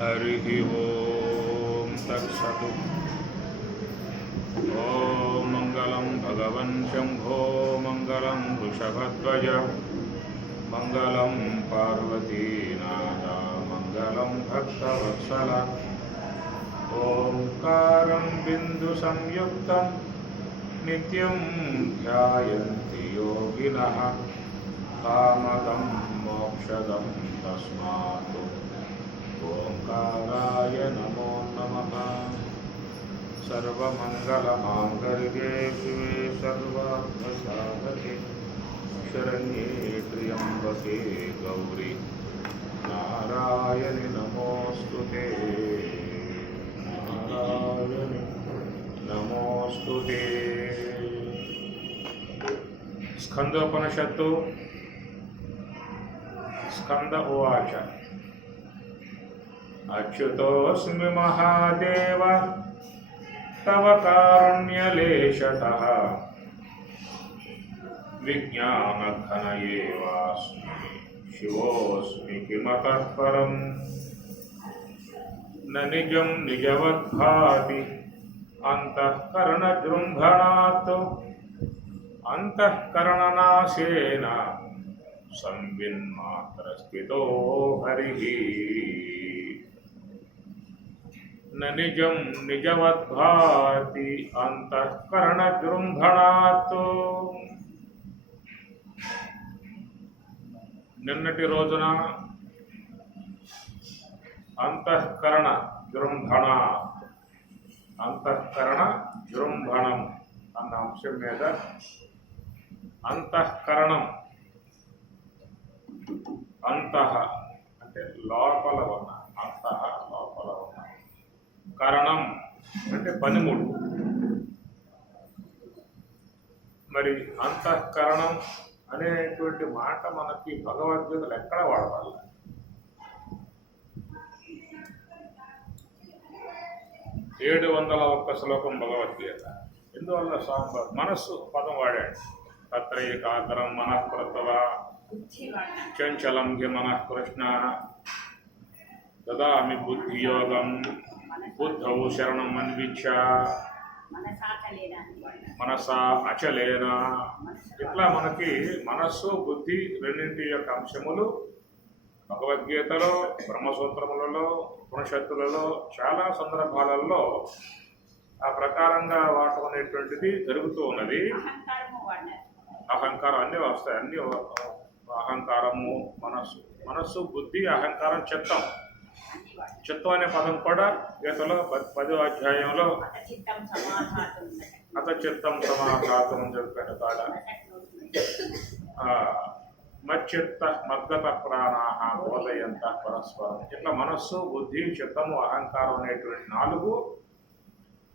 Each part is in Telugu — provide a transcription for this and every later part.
हरिः ओं तत्सत्। ॐ मङ्गलं भगवन् शम्भो मङ्गलं वृषभध्वज मङ्गलं पार्वतीनाथ मङ्गलं भक्तवत्सल। ओंकारं बिन्दुसंयुक्तं नित्यं ध्यायन्ति योगिनः कामदं मोक्षदं तस्मात् ओंकाराय नमो नमः। सर्वमङ्गलमाङ्गल्ये शिवे सर्वार्थसाधके शरण्ये त्र्यम्बके गौरी नारायणि नमोऽस्तुते नारायणि नमोऽस्तुते। स्कंदोपनिषत्तु स्कंद उवाच अच्युतोऽस्मि महादेव तव कारुण्यलेशतः विज्ञानघन एवास्मि शिवोऽस्मि किमतः परम् न निजं निजवद्भाति अन्तःकरणजृम्भणात् अन्तःकरणनाशेन संविन्मात्रस्थितो हरिः। न निजं निजवद्भाति अंतःकरणजृम्भणात्। నిన్నటి రోజున అంతఃకరణ జృంభణ అంతఃకరణ జృంభణం అన్న అంశం మీద అంతఃకరణం అంతః అంటే లోపల ఉన్న అంతః లోపల ఉన్న కరణం అంటే పనిముడు. మరి అంతఃకరణం అనేటువంటి మాట మనకి భగవద్గీతలు ఎక్కడ వాడవాలి? 701 శ్లోకం భగవద్గీత. ఎందువల్ల స్వామి మనస్సు పదం వాడాడు. తత్రైకాగ్రం మనఃకృత్వ చంచలం హి మనః కృష్ణ దదామి బుద్ధియోగం బుద్ధౌ శరణం అన్విచ్ఛ మనసా అచలేన. ఇట్లా మనకి మనస్సు బుద్ధి రెండింటి యొక్క అంశములు భగవద్గీతలో బ్రహ్మసూత్రములలో ఉపనిషత్తులలో చాలా సందర్భాలలో ఆ ప్రకారంగా వాడటం అనేటువంటిది జరుగుతూ ఉన్నది. అహంకారం అన్నీ వస్తాయి. అన్ని అహంకారము మనస్సు బుద్ధి అహంకారం చిత్తం. చిత్తం అనే పదం కూడా గీతలో 10వ అధ్యాయంలో అత చిత్తం సమాధాతం అని చెప్పాడు కాడ. మచ్చిత్త మద్గత ప్రాణాహ బోధయంత పరస్పరం. ఇట్లా మనస్సు బుద్ధి చిత్తము అహంకారం అనేటువంటి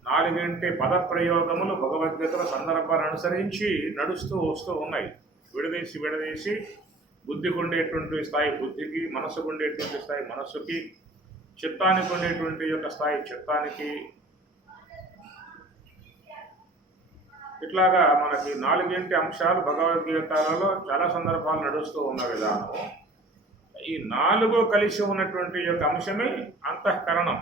నాలుగింటి పదప్రయోగములు భగవద్గీతల సందర్భాన్ని అనుసరించి నడుస్తూ వస్తూ ఉన్నాయి. విడదీసి బుద్ధికి ఉండేటువంటి స్థాయి బుద్ధికి, మనస్సుకు ఉండేటువంటి స్థాయి మనస్సుకి, చిత్తానికి ఉండేటువంటి యొక్క స్థాయి చిత్తానికి, ఇట్లాగా మనకి నాలుగింటి అంశాలు భగవద్గీతలలో చాలా సందర్భాలు నడుస్తూ ఉన్న విధానం. ఈ 4 కలిసి ఉన్నటువంటి యొక్క అంశమే అంతఃకరణం.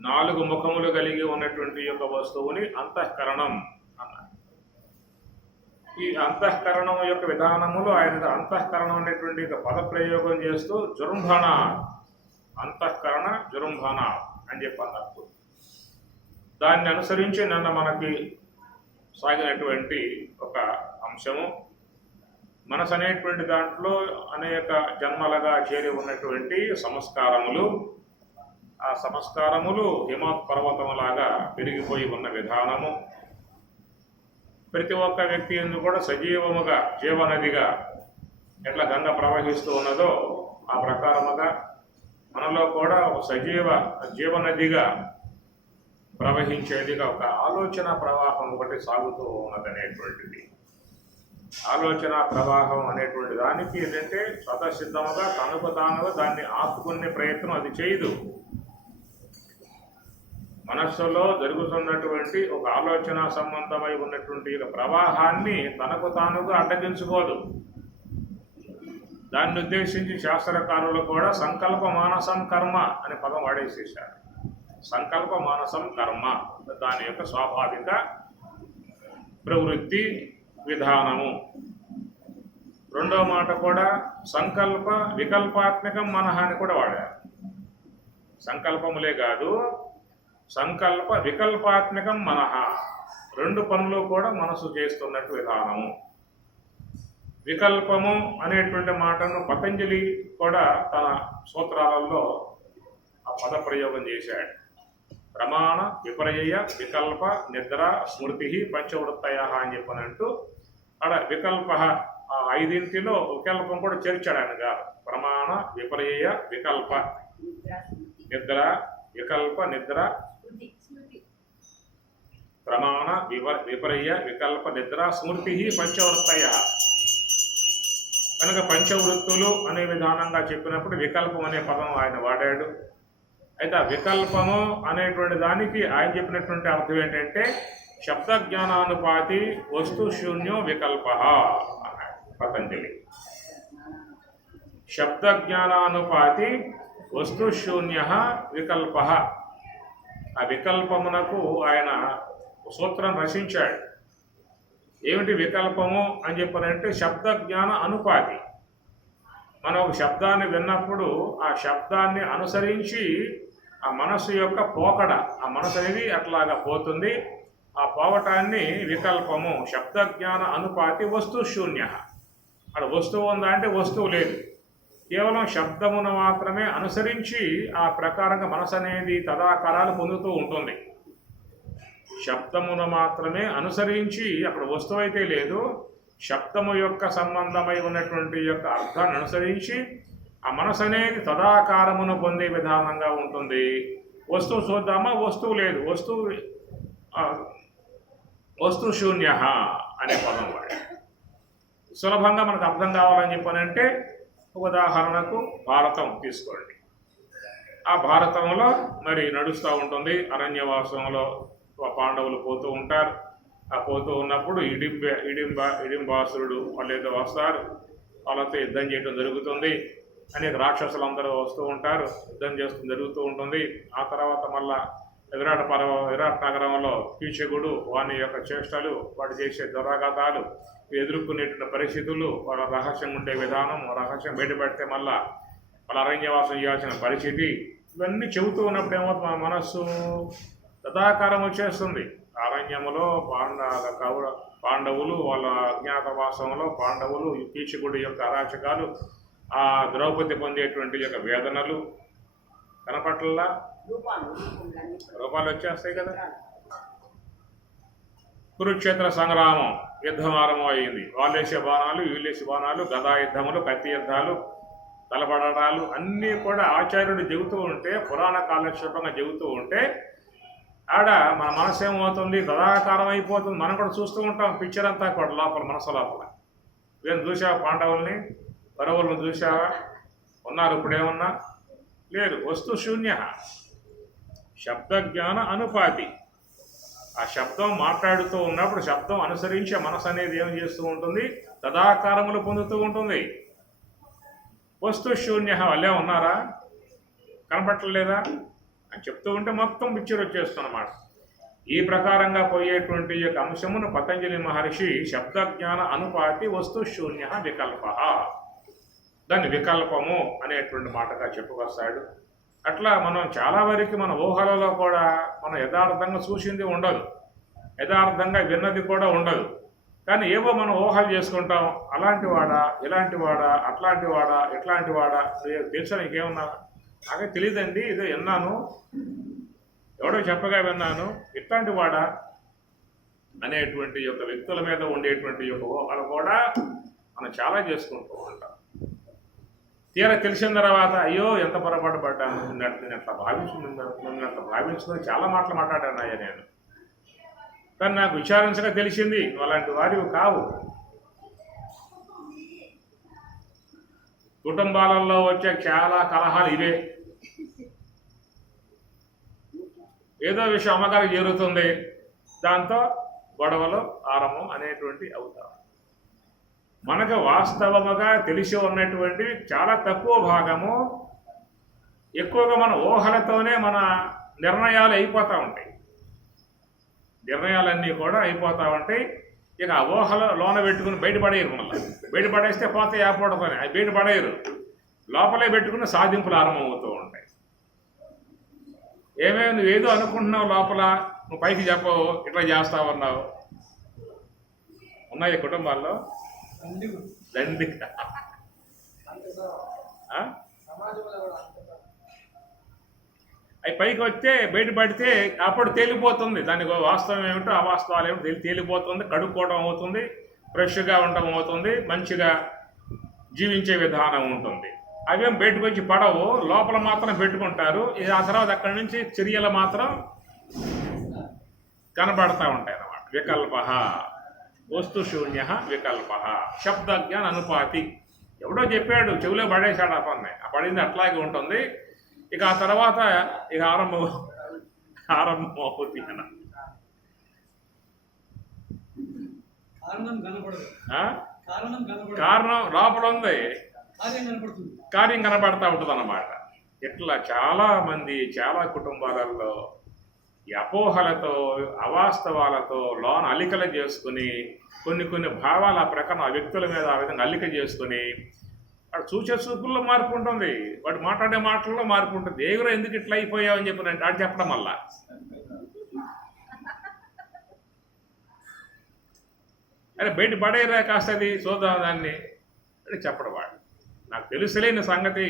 4 ముఖములు కలిగి ఉన్నటువంటి యొక్క వస్తువుని అంతఃకరణం అన్నారు. ఈ అంతఃకరణం యొక్క విధానములు ఆయన అంతఃకరణం అనేటువంటి పదప్రయోగం చేస్తూ జృంభణ అంతఃకరణ జృంభణ అని చెప్పన్నారు. దాన్ని అనుసరించి నిన్న మనకి సాగినటువంటి ఒక అంశము మనసు అనేటువంటి దాంట్లో అనేక జన్మలుగా చేరి ఉన్నటువంటి సంస్కారములు. ఆ సంస్కారములు హిమవత్ పర్వతములాగా పెరిగిపోయి ఉన్న విధానము. ప్రతి ఒక్క వ్యక్తి ఎందుకు కూడా సజీవముగా జీవనదిగా ఎట్లా గంగ ప్రవహిస్తూ ఉన్నదో ఆ ప్రకారముగా మనలో కూడా ఒక జీవనదిగా ప్రవహించేదిగా ఒక ఆలోచన ప్రవాహం ఒకటి సాగుతూ ఉన్నదనేటువంటిది. ఆలోచన ప్రవాహం అనేటువంటి దానికి ఏంటంటే స్వతసిద్ధముగా తనకు తానుగా దాన్ని ఆపుకునే ప్రయత్నం అది చేయదు. మనస్సులో జరుగుతున్నటువంటి ఒక ఆలోచన సంబంధమై ఉన్నటువంటి ప్రవాహాన్ని తనకు తానుగా అడ్డగించుకోదు. దాన్ని ఉద్దేశించి శాస్త్రకారులు కూడా సంకల్ప మానసం కర్మ అనే పదం వాడేసేసారు. సంకల్ప మానసం కర్మ దాని యొక్క స్వాభావిక ప్రవృత్తి విధానము. రెండో మాట కూడా సంకల్ప వికల్పాత్మకం మనః అని కూడా వాడారు. సంకల్పములే కాదు, సంకల్ప వికల్పాత్మకం మనః, రెండు పనులు కూడా మనసు చేస్తున్నట్టు విధానము. వికల్పము అనేటువంటి మాటను పతంజలి కూడా తన సూత్రాలలో ఆ పదప్రయోగం చేశాడు. ప్రమాణ విపర్యయ వికల్ప నిద్ర స్మృతి పంచవృత్తయ అని చెప్పనంటూ అక్కడ వికల్ప ఆ ఐదింటిలో వికల్పం కూడా చేర్చాడు ఆయన గారు. ప్రమాణ విపర్యయ వికల్ప నిద్ర, వికల్ప నిద్ర, ప్రమాణ విపర్యయ వికల్ప నిద్ర స్మృతి పంచవృత్తయ. కనుక పంచవృత్తులు అనే విధానంగా చెప్పినప్పుడు వికల్పం అనే పదం ఆయన వాడాడు. అయితే ఆ వికల్పము అనేటువంటి దానికి ఆయన చెప్పినటువంటి అర్థం ఏంటంటే శబ్ద జ్ఞానానుపాతి వస్తు శూన్యో వికల్ప అన్నాడు పతంజలి. శబ్ద జ్ఞానానుపాతి వస్తు శూన్య వికల్ప. ఆ వికల్పమునకు ఆయన సూత్రం రచించాడు. ఏమిటి వికల్పము అని చెప్పారంటే శబ్ద జ్ఞాన అనుపాతి. మనం ఒక శబ్దాన్ని విన్నప్పుడు ఆ శబ్దాన్ని అనుసరించి ఆ మనసు యొక్క పోకడ, ఆ మనసు అనేది అట్లాగా పోతుంది. ఆ పోవటాన్ని వికల్పము. శబ్ద జ్ఞాన అనుపాతి వస్తు శూన్య. అక్కడ వస్తువు ఉందా అంటే వస్తువు లేదు. కేవలం శబ్దమును మాత్రమే అనుసరించి ఆ ప్రకారంగా మనసు అనేది తదాకారాలు పొందుతూ ఉంటుంది. శబ్దమును మాత్రమే అనుసరించి అక్కడ వస్తువు అయితే లేదు. శబ్దము యొక్క సంబంధమై ఉన్నటువంటి యొక్క అర్థాన్ని అనుసరించి ఆ మనసు అనేది తదాకారమును పొందే విధానంగా ఉంటుంది. వస్తువు చూద్దామా, వస్తువు లేదు, వస్తు శూన్య అనే పదం వాడు. సులభంగా మనకు అర్థం కావాలని చెప్పానంటే ఉదాహరణకు భారతం తీసుకోండి. ఆ భారతంలో మరి నడుస్తూ ఉంటుంది. అరణ్యవాసంలో పాండవులు పోతూ ఉంటారు. ఆ పోతూ ఉన్నప్పుడు ఇడింబాసురుడు వాళ్ళు ఏదో వస్తారు. వాళ్ళతో యుద్ధం చేయడం జరుగుతుంది. అనేక రాక్షసులందరూ వస్తూ ఉంటారు, యుద్ధం చేస్తూ జరుగుతూ ఉంటుంది. ఆ తర్వాత మళ్ళా విరాట్ నగరంలో కీచకుడు వాని యొక్క చేష్టలు, వాడు చేసే దురాఘాతాలు, ఎదుర్కొనేటువంటి పరిస్థితులు, వాళ్ళ రహస్యం ఉండే విధానం, రహస్యం బయటపెడితే మళ్ళా వాళ్ళ అరణ్యవాసం చేయాల్సిన పరిస్థితి, ఇవన్నీ చెబుతూ ఉన్నప్పుడు ఏమవుతుంది, మన మనస్సు తదాకారం వచ్చేస్తుంది. అరణ్యములో పాండవులు వాళ్ళ అజ్ఞాతవాసంలో పాండవులు కీచకుడి యొక్క అరాచకాలు, ఆ ద్రౌపది పొందేటువంటి యొక్క వేదనలు కనపట్ల రూపాలు వచ్చేస్తాయి కదా. కురుక్షేత్ర సంగ్రామం, యుద్ధం ఆరంభమైంది. వాళ్ళేసే బాణాలు, వీళ్ళేసే బాణాలు, గదా యుద్ధములు, కత్తి యుద్ధాలు, తలపడడాలు అన్నీ కూడా ఆచార్యుడు చెబుతూ ఉంటే, పురాణ కాలక్షేపంగా చెబుతూ ఉంటే ఆడ మన మనసు ఏమవుతుంది, తదాకారం అయిపోతుంది. మనం కూడా చూస్తూ ఉంటాం పిక్చర్ అంతా కూడా లోపల, మనసు లోపల. నేను చూసావా పాండవుల్ని, కౌరవులను చూసావా, ఉన్నారు ఇప్పుడేమన్నా లేరు. వస్తు శూన్య. శబ్ద జ్ఞాన అనుపాతి. ఆ శబ్దం మాట్లాడుతూ ఉన్నప్పుడు శబ్దం అనుసరించి మనసు అనేది ఏం చేస్తూ ఉంటుంది, తదాకారములు పొందుతూ ఉంటుంది. వస్తు శూన్య. వాళ్ళే ఉన్నారా, కనపట్టలేదా అని చెప్తూ ఉంటే మొత్తం పిక్చర్ వచ్చేస్తుందన్నమాట. ఈ ప్రకారంగా పోయేటువంటి యొక్క అంశమును పతంజలి మహర్షి శబ్ద జ్ఞాన అనుపాతి వస్తు శూన్య వికల్ప, దాన్ని వికల్పము అనేటువంటి మాటగా చెప్పుకొస్తాడు. అట్లా మనం చాలా వరకు మన ఊహలలో కూడా మనం యథార్థంగా చూసింది ఉండదు, యథార్థంగా విన్నది కూడా ఉండదు. కానీ ఏవో మనం ఊహలు చేసుకుంటాం. అలాంటి వాడా, ఇలాంటి వాడా, అట్లాంటి వాడా, ఇట్లాంటి వాడా, తెలుసా నీకేమన్నా, నాకే తెలియదండి, ఇదో విన్నాను, ఎవడో చెప్పగా విన్నాను, ఇట్లాంటి వాడా అనేటువంటి యొక్క వ్యక్తుల మీద ఉండేటువంటి యొక్క ఊహలు కూడా మనం చాలా చేసుకుంటూ ఉంటాం. తీరా తెలిసిన తర్వాత అయ్యో ఎంత పొరపాటు పడ్డాను, నేను అట్లా భావించుకుని చాలా మాటలు మాట్లాడాను అయ్యా నేను. కానీ నాకు విచారించగా తెలిసింది నువ్వు అలాంటి వారివి కావు. కుటుంబాలలో వచ్చే చాలా కలహాలు ఇవే. ఏదో విషయం అమ్మగారికి జరుగుతుంది, దాంతో గొడవలు ఆరంభం అనేటువంటి అవుతారు. మనకు వాస్తవముగా తెలిసి ఉన్నటువంటివి చాలా తక్కువ భాగము, ఎక్కువగా మన ఊహలతోనే మన నిర్ణయాలు అయిపోతూ ఉంటాయి. నిర్ణయాలన్నీ కూడా అయిపోతూ ఉంటాయి. ఇక ఆ ఊహలో లోన పెట్టుకుని బయటపడేయరు. మళ్ళీ బయటపడేస్తే పోతే ఏర్పడుతుంది, అవి బయటపడేయరు. లోపలే పెట్టుకుని సాధింపులు ఆరంభమవుతూ ఉంటాయి. ఏమేమి నువ్వు ఏదో అనుకుంటున్నావు లోపల, నువ్వు పైకి చెప్పవు, ఇట్లా చేస్తావన్నావు. ఉన్నాయి కుటుంబాల్లో దండి. అవి పైకి వస్తే బయటపడితే అప్పుడు తేలిపోతుంది. దానికి వాస్తవం ఏమిటో అవాస్తవాలు ఏమిటో తేలిపోతుంది. కడుక్కోవడం అవుతుంది, ఫ్రెష్గా ఉండడం అవుతుంది, మంచిగా జీవించే విధానం ఉంటుంది. అవేం బయటకు వచ్చి పడవు, లోపల మాత్రం పెట్టుకుంటారు. ఆ తర్వాత అక్కడి నుంచి చర్యలు మాత్రం కనబడతా ఉంటాయి అన్నమాట. వికల్ప వస్తు శూన్య వికల్ప శబ్దజ్ఞాన అనుపాతి. ఎవడో చెప్పాడు, చెవిలో పడేశాడు ఆ పని, ఆ పడింది అట్లాగే ఉంటుంది. ఇక ఆ తర్వాత ఇక ఆరంభం అవుతుంది అన్న. కారణం లోపల ఉంది, కార్యం కనబడతా ఉంటుంది అన్నమాట. ఇట్లా చాలా మంది, చాలా కుటుంబాలలో ఈ అపోహలతో, అవాస్తవాలతో లోన అల్లికలు చేసుకుని కొన్ని భావాల ప్రకారం ఆ వ్యక్తుల మీద ఆ విధంగా అల్లిక చేసుకుని వాడు చూసే చూపుల్లో మార్పు ఉంటుంది, వాడు మాట్లాడే మాటల్లో మార్పు ఉంటుంది. దేవుడు ఎందుకు ఇట్లా అయిపోయావు అని చెప్పినంటే వాడు చెప్పడం వల్ల అరే బయట పడేరా కాస్త అది చూద్దాం దాన్ని అని చెప్పడం. వాడు నాకు తెలుసులేని సంగతి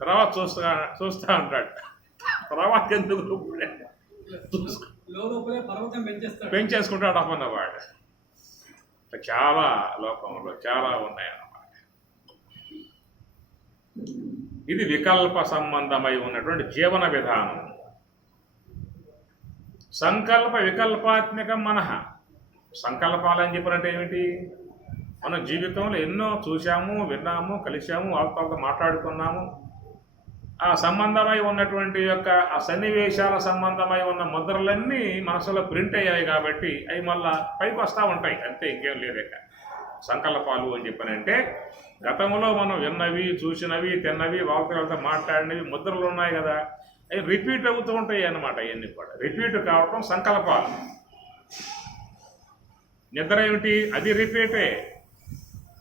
తర్వాత చూస్తా ఉంటాడు. తర్వాత ఎందుకు పెంచేసుకుంటాడు అన్నవాడు. చాలా లోకంలో చాలా ఉన్నాయన్నమాట. ఇది వికల్ప సంబంధమై ఉన్నటువంటి జీవన విధానం. సంకల్ప వికల్పాత్మకం మనః. సంకల్పాలని చెప్పినట్టు ఏమిటి? మన జీవితంలో ఎన్నో చూసాము, విన్నాము, కలిసాము, వాళ్ళతో మాట్లాడుకున్నాము. ఆ సంబంధమై ఉన్నటువంటి యొక్క ఆ సన్నివేశాల సంబంధమై ఉన్న ముద్రలన్నీ మనసులో ప్రింట్ అయ్యాయి కాబట్టి అవి మళ్ళా పైకి వస్తూ ఉంటాయి, అంతే, ఇంకేం లేదేక. సంకల్పాలు అని చెప్పనంటే గతంలో మనం విన్నవి, చూసినవి, తిన్నవి, వాళ్ళతో మాట్లాడినవి ముద్రలు ఉన్నాయి కదా, అవి రిపీట్ అవుతూ ఉంటాయి అన్నమాట. అవన్నీ కూడా రిపీట్ కావటం సంకల్పాలు. నిద్ర ఏమిటి? అది రిపీటే,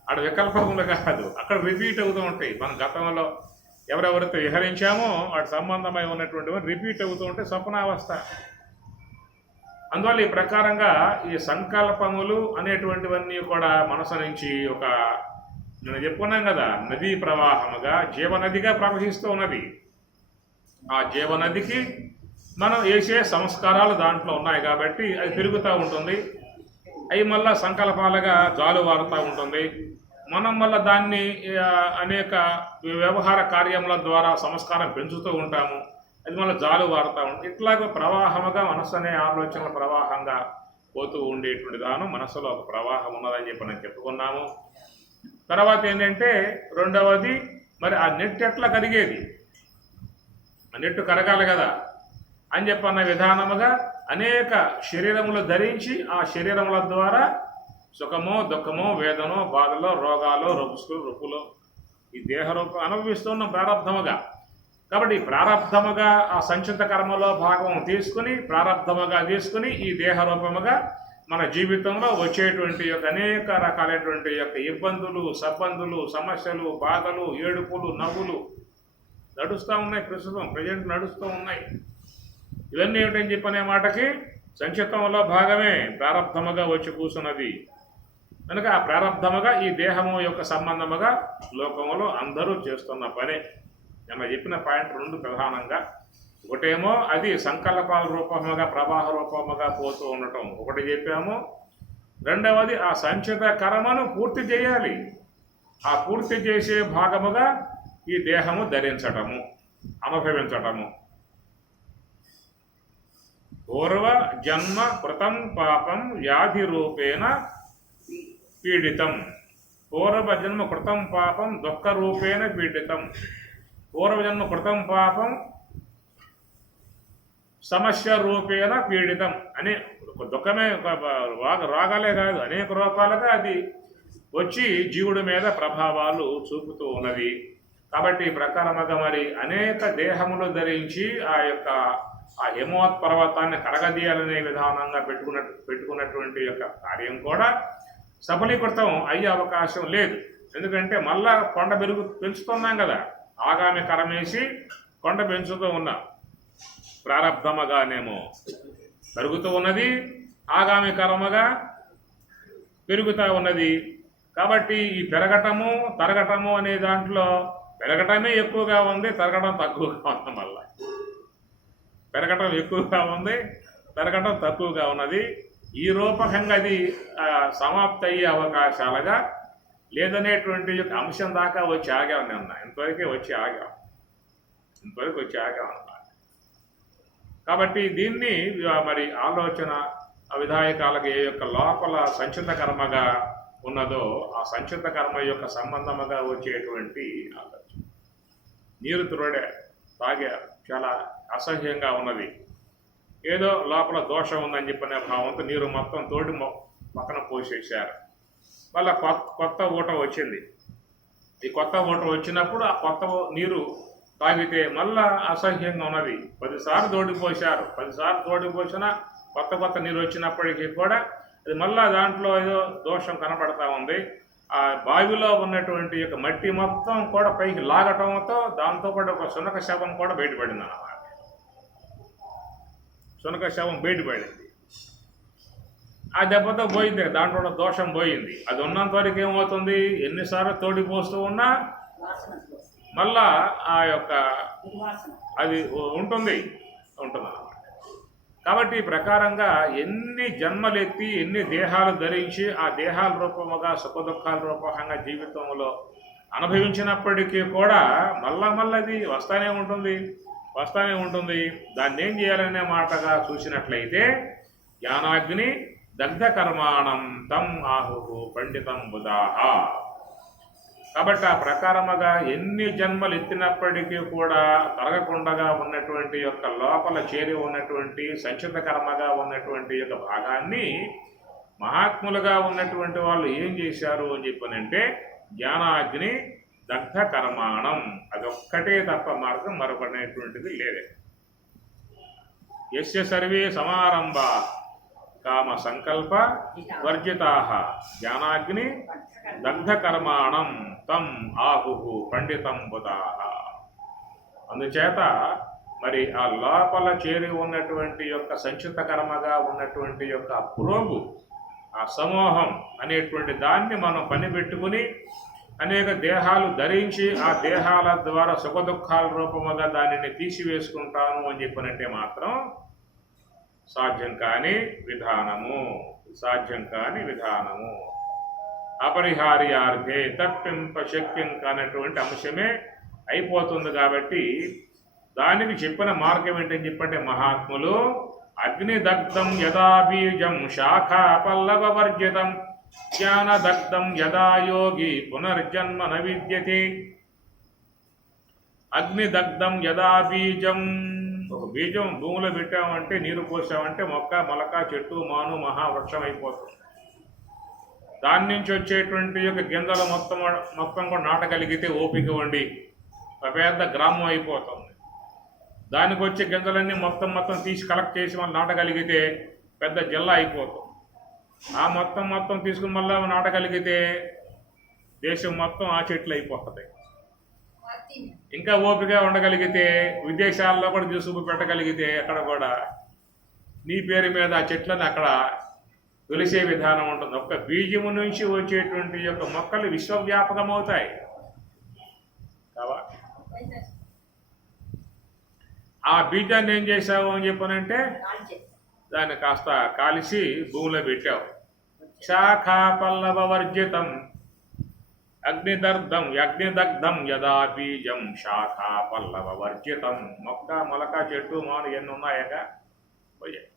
అక్కడ వికల్పములు కాదు, అక్కడ రిపీట్ అవుతూ ఉంటాయి. మనం గతంలో ఎవరెవరితో విహరించామో వాటి సంబంధమై ఉన్నటువంటి రిపీట్ అవుతూ ఉంటే స్వప్నావస్థ. అందువల్ల ఈ ప్రకారంగా ఈ సంకల్పములు అనేటువంటివన్నీ కూడా మనసు నుంచి ఒక, నేను చెప్పుకున్నాం కదా, నదీ ప్రవాహముగా జీవనదిగా ప్రవహిస్తూ ఉన్నది. ఆ జీవనదికి మనం వేసే సంస్కారాలు దాంట్లో ఉన్నాయి కాబట్టి అది పెరుగుతూ ఉంటుంది. అవి మళ్ళా సంకల్పాలుగా జాలువారుతూ ఉంటుంది. మనం వల్ల దాన్ని అనేక వ్యవహార కార్యముల ద్వారా సంస్కారం పెంచుతూ ఉంటాము. అది మళ్ళీ జాలువారుతూ ఉంటుంది. ఇట్లాగ ప్రవాహముగా మనస్సు అనే ఆలోచనల ప్రవాహంగా పోతూ ఉండేటువంటి దానం మనస్సులో ఒక ప్రవాహం ఉన్నదని చెప్పి నేను చెప్పుకున్నాము. తర్వాత ఏంటంటే రెండవది, మరి ఆ నెట్ ఎట్లా కరిగేది? ఆ నెట్టు కరగాలి కదా అని చెప్పన్న విధానముగా అనేక శరీరములు ధరించి ఆ శరీరముల ద్వారా సుఖమో, దుఃఖమో, వేదనో, బాధలో, రోగాలు, రుపులు ఈ దేహరూపం అనుభవిస్తున్న ప్రారంధముగా. కాబట్టి ఈ ప్రారంధముగా ఆ సంచిత కర్మలో భాగం తీసుకుని ఈ దేహరూపముగా మన జీవితంలో వచ్చేటువంటి యొక్క అనేక రకాలైనటువంటి యొక్క ఇబ్బందులు, సబ్బందులు, సమస్యలు, బాధలు, ఏడుపులు, నవ్వులు నడుస్తూ ఉన్నాయి. ప్రజెంట్ నడుస్తూ ఉన్నాయి. ఇవన్నీ ఏమిటని చెప్పనే మాటకి సంచితంలో భాగమే ప్రారంధముగా వచ్చి కూర్చున్నది. కనుక ఆ ప్రారంధముగా ఈ దేహము యొక్క సంబంధముగా లోకములో అందరూ చేస్తున్న పనే. నిన్న చెప్పిన పాయింట్ రెండు ప్రధానంగా. ఒకటేమో అది సంకల్పాల రూపముగా, ప్రవాహ రూపముగా పోతూ ఉండటం ఒకటి చెప్పాము. రెండవది ఆ సంచిత కర్మను పూర్తి చేయాలి. ఆ పూర్తి చేసే భాగముగా ఈ దేహము ధరించటము, అనుభవించటము. పూర్వ జన్మ కృతం పాపం వ్యాధి రూపేణ పీడితం. పూర్వజన్మ కృతం పాపం దుఃఖ రూపేణ పీడితం. పూర్వజన్మ కృతం పాపం సమస్య రూపేణ పీడితం. అనే దుఃఖమే, రోగాలే కాదు, అనేక రూపాలుగా అది వచ్చి జీవుడి మీద ప్రభావాలు చూపుతూ ఉన్నది. కాబట్టి ఈ ప్రకారముగా మరి అనేక దేహములు ధరించి ఆ హిమవత్ పర్వతాన్ని కరగదీయాలనే విధానంగా పెట్టుకున్నటువంటి యొక్క కార్యం కూడా సఫలీకృతం అయ్యే అవకాశం లేదు. ఎందుకంటే మళ్ళా కొండ పెంచుతున్నాం కదా, ఆగామి కరమేసి కొండ పెంచుతూ ఉన్నాం. ప్రారంధముగానేమో పెరుగుతూ ఉన్నది, ఆగామి కర్మగా పెరుగుతూ ఉన్నది. కాబట్టి ఈ పెరగటము తరగటము అనే దాంట్లో పెరగటమే ఎక్కువగా ఉంది, తరగటం తక్కువగా ఉంది. మళ్ళా పెరగటం ఎక్కువగా ఉంది, పెరగటం తక్కువగా ఉన్నది. ఈ రూపకంగా అది సమాప్తి అయ్యే అవకాశాలుగా లేదనేటువంటి అంశం దాకా వచ్చి ఆగాం. నిన్న ఇంతవరకే వచ్చి ఆగాం, అన్నమాట. కాబట్టి దీన్ని మరి ఆలోచన విధాయకాలకు ఏ యొక్క లోపల సంచిత కర్మగా ఉన్నదో ఆ సంచిత కర్మ యొక్క సంబంధముగా వచ్చేటువంటి ఆలోచన. నీరు తాగే చాలా అసహ్యంగా ఉన్నది, ఏదో లోపల దోషం ఉందని చెప్పిన భావంతో నీరు మొత్తం తోడి పక్కన పోసేసారు. మళ్ళీ కొత్త ఊట వచ్చింది. ఈ కొత్త ఊట వచ్చినప్పుడు ఆ కొత్త నీరు తాగితే మళ్ళా అసహ్యంగా ఉన్నది. 10 సార్లు తోడిపోసారు, 10 సార్లు తోడిపోసినా కొత్త నీరు వచ్చినప్పటికీ కూడా అది మళ్ళా దాంట్లో ఏదో దోషం కనపడతా ఉంది. ఆ బావిలో ఉన్నటువంటి యొక్క మట్టి మొత్తం కూడా పైకి లాగటంతో దాంతో కూడా ఒక శునక శవం కూడా బయటపడింది అన్నమాట. శునక శవం బయటపడింది. ఆ దెబ్బతో పోయింది, దాంట్లో దోషం పోయింది. అది ఉన్నంత వరకు ఏమవుతుంది, ఎన్నిసార్లు తోడిపోస్తూ ఉన్నా మళ్ళా ఆ యొక్క అది ఉంటుందన్నమాట. కాబట్టి ఈ ప్రకారంగా ఎన్ని జన్మలెత్తి ఎన్ని దేహాలు ధరించి ఆ దేహాల రూపముగా సుఖదుఖాల రూపంగా జీవితంలో అనుభవించినప్పటికీ కూడా మళ్ళా అది వస్తానే ఉంటుంది. దాన్ని ఏం చేయాలనే మాటగా చూసినట్లయితే జ్ఞానాగ్ని దగ్ధ కర్మాణం తం ఆహు పండితం బుధాహ. కాబట్టి ఆ ప్రకారముగా ఎన్ని జన్మలు ఎత్తినప్పటికీ కూడా తరగకుండా ఉన్నటువంటి యొక్క లోపల చేరి ఉన్నటువంటి సంచిత కర్మగా ఉన్నటువంటి యొక్క భాగాన్ని మహాత్ములుగా ఉన్నటువంటి వాళ్ళు ఏం చేశారు అని చెప్పనంటే జ్ఞానాగ్ని దగ్ధ కర్మాణం, అదొక్కటే తప్ప మార్గం మరొకనేటువంటిది లేదే. యస్య సర్వే సమారంభా కామ సంకల్ప వర్జితాః జ్ఞానాగ్ని దగ్ధ కర్మాణం తం ఆహు పండితం బుధాః. అందుచేత మరి ఆ లోపల చేరి ఉన్నటువంటి యొక్క సంచిత కర్మగా ఉన్నటువంటి యొక్క పురోగు, ఆ సమూహం అనేటువంటి దాన్ని మనం పనిపెట్టుకుని అనేక దేహాలు ధరించి ఆ దేహాల ద్వారా సుఖదుఖాల రూపముగా దానిని తీసివేసుకుంటాను అని చెప్పినట్టే మాత్రం సాధ్యం కాని విధానము. అపరిహార్యార్థే తప్పింప శక్యం కానటువంటి అంశమే అయిపోతుంది. కాబట్టి దానికి చెప్పిన మార్గం ఏంటని చెప్పంటే మహాత్ములు అగ్నిదగ్ధం యదా బీజం శాఖా పల్లవ వర్జితం జ్ఞానదగ్ధం యదా యోగి పునర్జన్మ న విద్యతే. అగ్నిదగ్ధం యదా బీజం, ఒక బీజం భూమిలో పెట్టామంటే నీరు పోసామంటే మొక్క మొలక చెట్టు మాను మహావృక్షం అయిపోతుంది. దాని నుంచి వచ్చేటువంటి యొక్క గింజలు మొత్తం కూడా నాటగలిగితే ఓపిక వండి పెద్ద గ్రామం అయిపోతుంది. దానికి వచ్చే గింజలన్నీ మొత్తం తీసి కలెక్ట్ చేసి మళ్ళీ నాటగలిగితే పెద్ద జిల్లా అయిపోతుంది. ఆ మొత్తం తీసుకుని మళ్ళీ నాటగలిగితే దేశం మొత్తం ఆ చెట్లు అయిపోతుంది. ఇంకా ఓపిక ఉండగలిగితే విదేశాల్లో కూడా తీసుకు పెట్టగలిగితే అక్కడ కూడా నీ పేరు మీద ఆ చెట్లను అక్కడ తొలిసే విధానం ఉంటుంది. ఒక్క బీజము నుంచి వచ్చేటువంటి యొక్క మొక్కలు విశ్వవ్యాపకమవుతాయి. ఆ బీజాన్ని ఏం చేసావు అని చెప్పనంటే దాన్ని కాస్త కాలిసి భూమిలో పెట్టావు. శాఖా పల్లవ వర్జితం అగ్నిదగ్ధం యదా బీజం శాఖా పల్లవ వర్జితం. మొక్క మొలక చెట్టు మాను ఎన్ని ఉన్నాయక పోయాయి.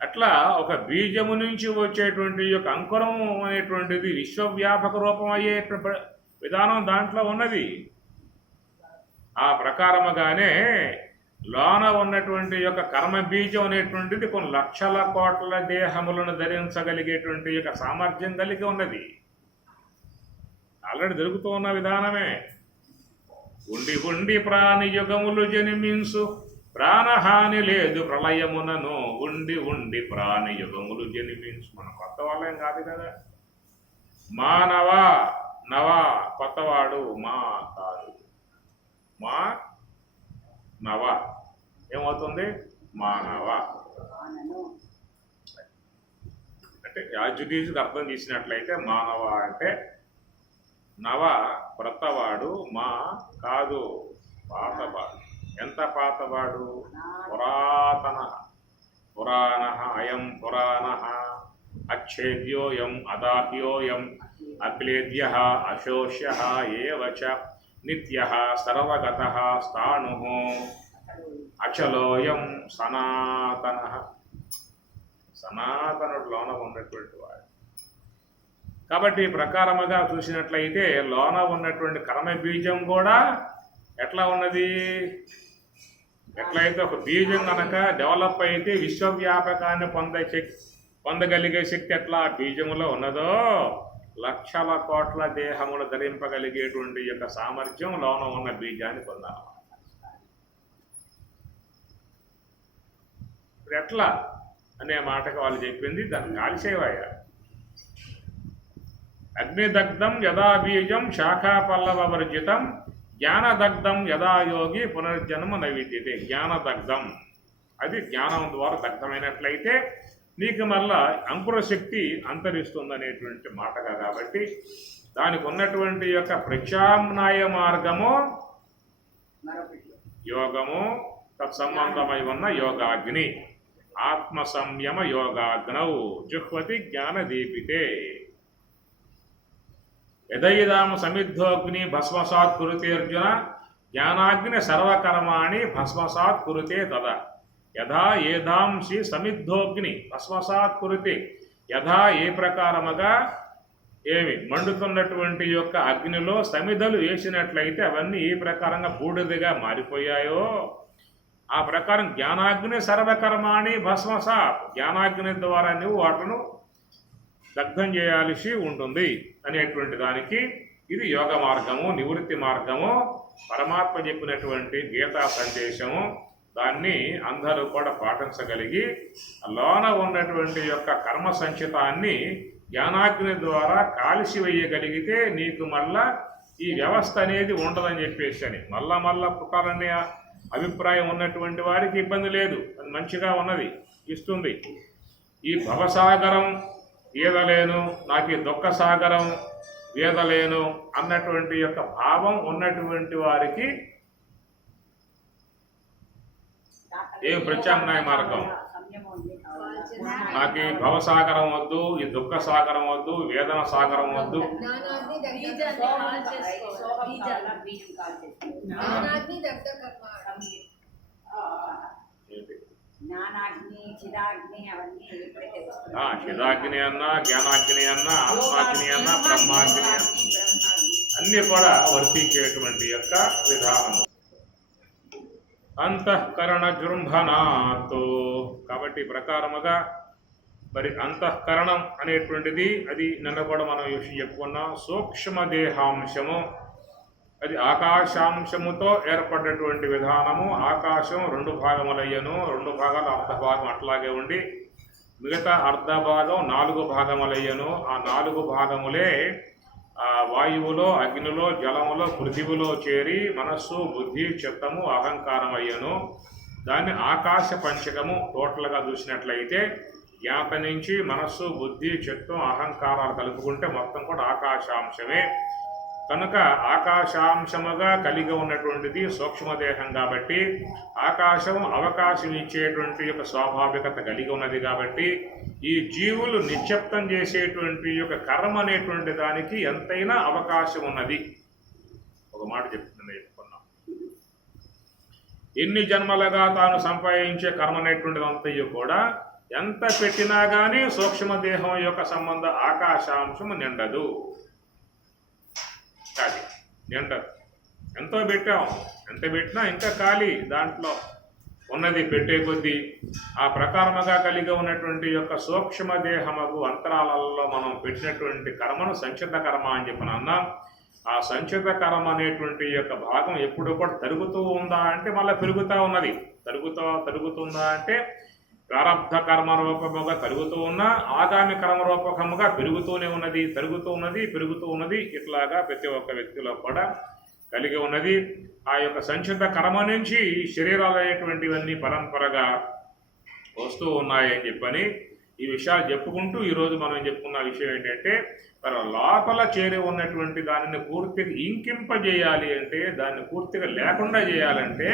అట్లా ఒక బీజము నుంచి వచ్చేటువంటి యొక్క అంకురం అనేటువంటిది విశ్వవ్యాపక రూపం అయ్యే విధానం దాంట్లో ఉన్నది. ఆ ప్రకారముగానే లోన ఉన్నటువంటి యొక్క కర్మ బీజం అనేటువంటిది కొన్ని లక్షల కోట్ల దేహములను ధరించగలిగేటువంటి యొక్క సామర్థ్యం కలిగి ఉన్నది. ఆల్రెడీ దొరుకుతూ ఉన్న విధానమే. ఉండి ఉండి ప్రాణి యుగములు జనిమించు ప్రాణహాని లేదు ప్రళయమునను. ఉండి ఉండి ప్రాణి యుగములు జనిమించు. మన కొత్త వాళ్ళేం కాదు కదా. మానవ నవ కొత్తవాడు మా కాదు. మా నవ ఏమవుతుంది? మానవ అంటే యాజుడీజుకి అర్థం చేసినట్లయితే మానవ అంటే నవ క్రొత్తవాడు, మా కాదు పాతవాడు. ఎంత పాతవాడు? పురాతన. పురాణ అయం పురాణ అచ్ఛేద్యోయం అదాప్యోయం అక్లేద్య అశోష్య ఏవచ నిత్య సర్వగత స్థాణు అచలోయం సనాతన. సనాతనుడిలోన ఉన్నటువంటి వాడు. కాబట్టి ఈ ప్రకారముగా చూసినట్లయితే లోన ఉన్నటువంటి కర్మ బీజం కూడా ఎట్లా ఉన్నది? ఎట్లయితే ఒక బీజం కనుక డెవలప్ అయితే విశ్వవ్యాపకాన్ని పొందగలిగే శక్తి ఎట్లా బీజములో ఉన్నదో, లక్షల కోట్ల దేహములు ధరింపగలిగేటువంటి యొక్క సామర్థ్యం లోన ఉన్న బీజాన్ని పొందాలి. ఇప్పుడు ఎట్లా అనే మాటకు వాళ్ళు చెప్పింది దాన్ని కాల్చేవాయ. అగ్నిదగ్ధం యదా బీజం శాఖాపల్లవర్జితం జ్ఞానదగ్ధం యదా యోగి పునర్జన్మ నైవిద్యతే. జ్ఞానదగ్ధం అది జ్ఞానం ద్వారా దగ్ధమైనట్లయితే నీకు మళ్ళా అంకురశక్తి అంతరిస్తుందనేటువంటి మాటగా. కాబట్టి దానికి ఉన్నటువంటి యొక్క ప్రత్యామ్నాయ మార్గము యోగము, తత్సంబంధమై ఉన్న యోగాగ్ని. ఆత్మ సంయమ యోగాగ్నౌ జుహ్వతి జ్ఞానదీపితే. యదైదాం సమిద్ధోగ్ని భస్మసాత్ కురుతే అర్జున జ్ఞానాగ్ని సర్వకర్మాణి భస్మసాత్ కురుతే తదా. యథా ఏదాంసి సమిద్ధోగ్ని భస్మసాత్ కురుతే. యథా ఏ ప్రకారముగా ఏమి మండుతున్నటువంటి యొక్క అగ్నిలో సమిధలు వేసినట్లయితే అవన్నీ ఏ ప్రకారంగా బూడిదగా మారిపోయాయో ఆ ప్రకారం జ్ఞానాగ్ని సర్వకర్మాణి భస్మసాత్. జ్ఞానాగ్ని ద్వారా నువ్వు వాటిను దగ్ధం చేయాల్సి ఉంటుంది అనేటువంటి దానికి ఇది యోగ మార్గము, నివృత్తి మార్గము. పరమాత్మ చెప్పినటువంటి గీతా సందేశము. దాన్ని అందరూ కూడా పాటించగలిగి లోన ఉన్నటువంటి యొక్క కర్మ సంచితాన్ని జ్ఞానాగ్ని ద్వారా కాల్చివేయగలిగితే నీకు మళ్ళా ఈ వ్యవస్థ అనేది ఉండదని చెప్పేసి అని మళ్ళా పుట్టాలనే అభిప్రాయం ఉన్నటువంటి వారికి ఇబ్బంది లేదు. అది మంచిగా ఉన్నది, ఇస్తుంది. ఈ భవసాగరం ఈదలేను, నాకు ఈ దుఃఖ సాగరం ఈదలేను అన్నటువంటి యొక్క భావం ఉన్నటువంటి వారికి ఏ ప్రత్యామ్నాయ మార్గం? నాకు ఈ భవసాగరం వద్దు, ఈ దుఃఖ సాగరం వద్దు, వేదన సాగరం వద్దు. చిదాగ్ని అన్నా, జ్ఞానాగ్ని అన్నా, ఆత్మాగ్ని అన్నా, బ్రహ్మాగ్ని అన్నీ కూడా వర్తించేటువంటి యొక్క విధానము. అంతఃకరణ జృంభనాతో. కాబట్టి ప్రకారముగా మరి అంతఃకరణం అనేటువంటిది అది నిన్న కూడా మనం చెప్పుకున్నాం. సూక్ష్మ దేహాంశము అది ఆకాశాంశముతో ఏర్పడినటువంటి విధానము. ఆకాశం 2 భాగములయ్యను, 2 భాగాలు అర్ధభాగం అట్లాగే ఉండి మిగతా అర్ధభాగం 4 భాగములయ్యను. ఆ 4 భాగములే వాయువులో, అగ్నిలో, జలములో, పృథివిలో చేరి మనస్సు, బుద్ధి, చిత్తము, అహంకారం అయ్యను. దాన్ని ఆకాశ పంచకము టోటల్గా చూసినట్లయితే జ్ఞాత నుంచి మనస్సు, బుద్ధి, చిత్తం, అహంకారాలు కలుపుకుంటే మొత్తం కూడా ఆకాశాంశమే. కనుక ఆకాశాంశముగా కలిగి ఉన్నటువంటిది సూక్ష్మదేహం కాబట్టి ఆకాశం అవకాశం ఇచ్చేటువంటి యొక్క స్వాభావికత కలిగి ఉన్నది కాబట్టి ఈ జీవులు నిశ్శబ్దం చేసేటువంటి యొక్క కర్మ అనేటువంటి దానికి ఎంతైనా అవకాశం ఉన్నది. ఒక మాట చెప్పుకున్నాం. ఎన్ని జన్మలుగా తాను సంపాదించే కర్మ అనేటువంటిది అంతయో కూడా ఎంత పెట్టినా కానీ సూక్ష్మదేహం యొక్క సంబంధ ఆకాశాంశం నిండదు. ఖాళీ నిండదు. ఎంతో పెట్టాం, ఎంత పెట్టినా ఇంకా ఖాళీ. దాంట్లో ఉన్నది పెట్టే కొద్దీ ఆ ప్రకారముగా కలిగి ఉన్నటువంటి యొక్క సూక్ష్మ దేహముకు అంతరాలలో మనం పెట్టినటువంటి కర్మను సంచిత కర్మ అని చెప్పిన అన్నాం. ఆ సంచిత కర్మ అనేటువంటి యొక్క భాగం ఎప్పుడు కూడా తరుగుతూ ఉందా అంటే మళ్ళీ పెరుగుతూ ఉన్నది. తరుగుతుందా అంటే ప్రారబ్ధ కర్మ రూపముగా తరుగుతూ ఉన్నా ఆగామి కర్మ రూపకముగా పెరుగుతూనే ఉన్నది, పెరుగుతూ ఉన్నది. ఇట్లాగా ప్రతి ఒక్క వ్యక్తిలో కూడా కలిగి ఉన్నది. ఆ యొక్క సంచిత కర్మ నుంచి శరీరాలు అనేటువంటివన్నీ పరంపరగా వస్తూ ఉన్నాయని చెప్పని ఈ విషయాలు చెప్పుకుంటూ ఈరోజు మనం చెప్పుకున్న విషయం ఏంటంటే మరి లోపల చేరి ఉన్నటువంటి దానిని పూర్తిగా ఇంకింపజేయాలి అంటే, దాన్ని పూర్తిగా లేకుండా చేయాలంటే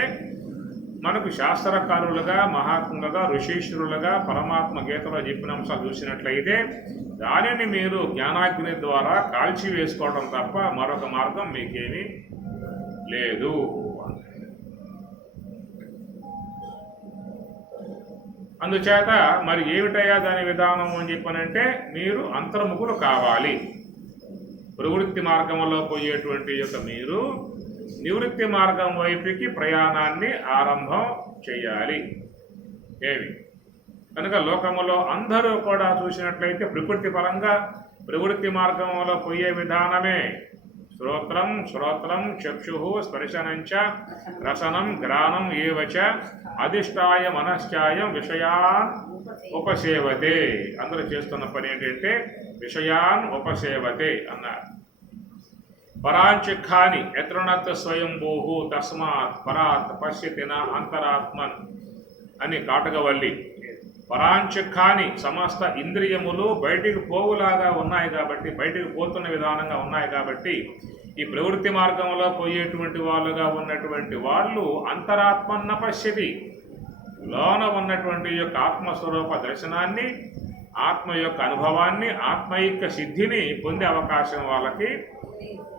మనకు శాస్త్రకారులుగా, మహాత్ములుగా, ఋషీశ్వరులుగా పరమాత్మ గీతలో చెప్పిన అంశాలు చూసినట్లయితే దానిని మీరు జ్ఞానాగ్ని ద్వారా కాల్చి వేసుకోవడం తప్ప మరొక మార్గం మీకేమీ లేదు. అందుచేత మరి ఏమిటయ్యా దాని విధానం అని చెప్పనంటే మీరు అంతర్ముఖులు కావాలి. ప్రవృత్తి మార్గంలో పోయేటువంటి యొక్క మీరు నివృత్తి మార్గం వైపుకి ప్రయాణాన్ని ఆరంభం చేయాలి. ఏమి కనుక లోకములో అందరూ కూడా చూసినట్లయితే ప్రకృతి పరంగా ప్రవృత్తి మార్గంలో పోయే విధానమే శ్రోత్రం చక్షు స్పర్శనంచ రసనం గ్రానం ఏవచ అధిష్టాయ మనశ్చాయం విషయాన్ ఉపసేవతే. అందరూ చేస్తున్న పని ఏంటంటే విషయాన్ ఉపసేవతే అన్నారు. పరాంచిఖాని యత్రుణత్ స్వయంభూ తస్మాత్ పరాత్ పశ్యతిన అంతరాత్మన్ అని కాటకవల్లి. పరాంచిఖాని సమస్త ఇంద్రియములు బయటికి పోవులాగా ఉన్నాయి కాబట్టి, బయటికి పోతున్న విధానంగా ఉన్నాయి కాబట్టి ఈ ప్రవృత్తి మార్గంలో పోయేటువంటి వాళ్ళుగా ఉన్నటువంటి వాళ్ళు అంతరాత్మన్న పశ్యతి, లోన ఉన్నటువంటి యొక్క ఆత్మస్వరూప దర్శనాన్ని, ఆత్మ యొక్క అనుభవాన్ని, ఆత్మైక్య సిద్ధిని పొందే అవకాశం వాళ్ళకి.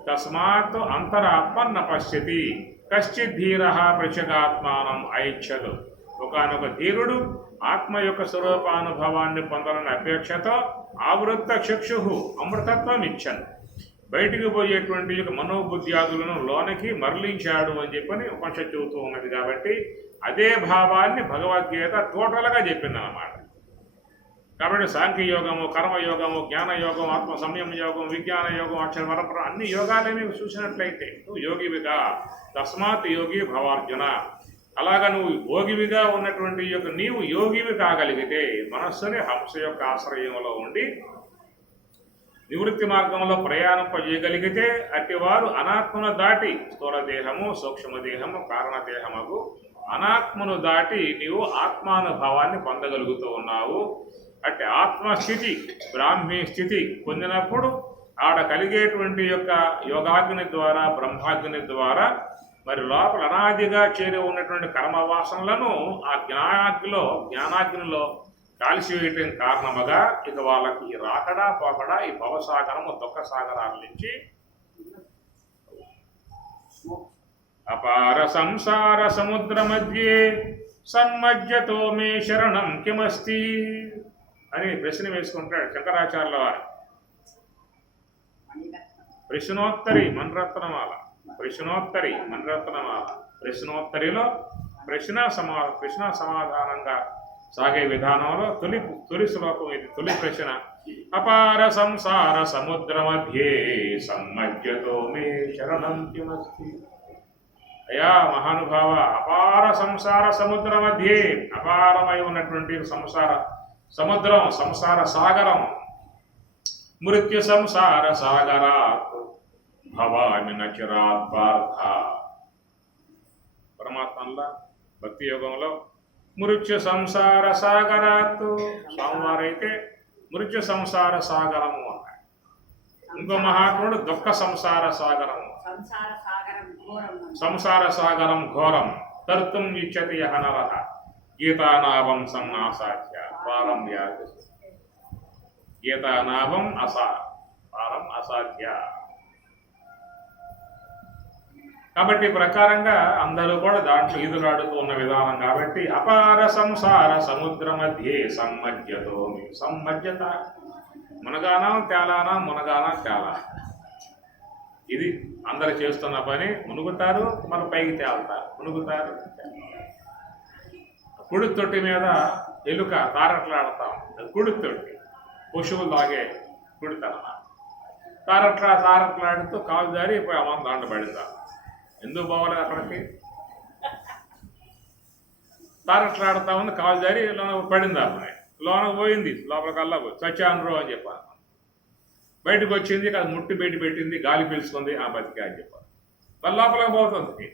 తస్మాత్ అంతరాత్మన్న పశ్యతి కశ్చిత్ ధీర పృచ్చగాత్మానం ఐచ్ఛదు. ఒకనొక ధీరుడు ఆత్మ యొక్క స్వరూపానుభవాన్ని పొందాలనే అపేక్షతో ఆవృత్త చక్షు అమృతత్వం ఇచ్చను, బయటికి పోయేటువంటి యొక్క మనోబుద్ధ్యాదులను లోనికి మరలించాడు అని చెప్పని ఉపనిషత్తు చెబుతూ ఉన్నది. కాబట్టి అదే భావాన్ని భగవద్గీత టోటల్గా చెప్పింది అన్నమాట. కాబట్టి సాంఖ్యయోగము, కర్మయోగము, జ్ఞానయోగం, ఆత్మ సంయమ యోగం, విజ్ఞాన యోగం, అక్షర పరంపర అన్ని యోగాలని చూసినట్లయితే నువ్వు యోగివిగా తస్మాత్ యోగి భవార్జున. అలాగా నువ్వు యోగివిగా ఉన్నటువంటి యొక్క నీవు యోగివి కాగలిగితే మనస్సుని హంస యొక్క ఆశ్రయంలో ఉండి నివృత్తి మార్గంలో ప్రయాణింపజేయగలిగితే అట్టివారు అనాత్మను దాటి స్థూలదేహము, సూక్ష్మదేహము, కారణదేహముకు అనాత్మను దాటి నీవు ఆత్మానుభవాన్ని పొందగలుగుతూ ఉన్నావు. అట్టి ఆత్మస్థితి, బ్రాహ్మీ స్థితి పొందినప్పుడు ఆడ కలిగేటువంటి యొక్క యోగాగ్ని ద్వారా, బ్రహ్మాగ్ని ద్వారా మరి లోపల అనాదిగా చేరి ఉన్నటువంటి కర్మవాసనలను ఆ జ్ఞానాగ్నిలో కాల్చివేయటం కారణముగా ఇక వాళ్ళకి ఈ రాకడా పోకడా, ఈ భవసాగరము, దుఃఖ సాగరాల నుంచి అపార సంసార సముద్ర మధ్యే సన్మజ్జతో మే శరణం కిమస్తి అని ప్రశ్న వేసుకుంటాడు శంకరాచార్యుల వారు. ప్రశ్నోత్తరి మన్రత్నమాల, ప్రశ్నోత్తరిలో ప్రశ్న సమాధానంగా సాగే విధానంలో తొలి శ్లోకం ఇది. తొలి ప్రశ్న అపార సంసార సముద్ర మధ్యే సమ్మజ్జతో మే శరణం కిమస్తి. అయా మహానుభావ, అపార సంసార సముద్ర మధ్యే, అపారమై ఉన్నటువంటి సంసార సముద్రం, సంసార సాగరం, మృత్యు సంసార సాగరాత్ భవామి నచిరాత్ పార్థ. పరమాత్మలో భక్తి యోగంలో మృత్యు సంసార సాగరాత్, స్వామివారైతే మృత్యు సంసార సాగరము అన్నాడు. ఇంకో మహాత్ముడు దుఃఖ సంసార సాగరము, సంసార సాగరం ఘోరం తర్తుం ఇచ్చతి యః నరః గీతానావం సన్నాసాధ్య పారం యాతి. గీతానావం పారం అసాధ్య. కాబట్టి ప్రకారంగా అందరూ కూడా దాంట్లో ఈదులాడుతూ ఉన్న విధానం కాబట్టి అపార సంసార సముద్ర మధ్యే సమ్మజ్జతో. సమ్మజ్జత మునగానం తేలానా, మునగానం తేలా, ఇది అందరు చేస్తున్న పని. మునుగుతారు, మన పైకి తేలుతారు, మునుగుతారు. కుడి తొట్టి మీద ఎలుక తారట్లాడతాం, కుడి తొట్టి పశువులు తాగే కుడితనమాట. తారట్లాడుతూ కాలు జారి పోయి అమ్మ దాంట్లో పడిందా. ఎందుకు పోవాలి అక్కడికి? తారట్లాడుతా ఉంది, కాలు జారి లోన పడింది. అమ్మాయి లోనకు పోయింది, లోపలికల్లా పోయి చచ్చాను అని చెప్పాను. బయటకు వచ్చింది, అది ముట్టి బయట పెట్టింది, గాలి పీల్చుకుంది, ఆ బతికే అని చెప్పాను. మళ్ళీ లోపలికి పోతుంది,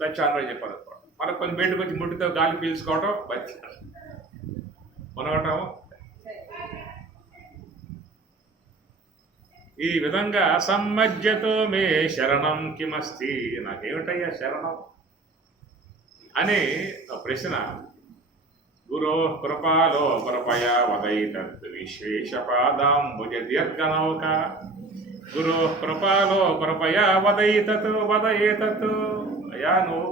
చచ్చాను అని చెప్పాను. మళ్ళీ కొంచెం బయటకు వచ్చి ముట్టితో గాలి పీల్చుకోవటం, బతికి మునగటం. ఈ విధంగా సమ్మజ్జతో మే శరణం కిమస్తి, నాకేమిటయ్యా శరణం అని ప్రశ్న. గురో కృపాలో కృపయా వదైతత్ విశ్వేశపాదాంబుజ దీర్ఘనౌక. గురో కృపాలో కృపయా వదయేతత్. అయ్యా నువ్వు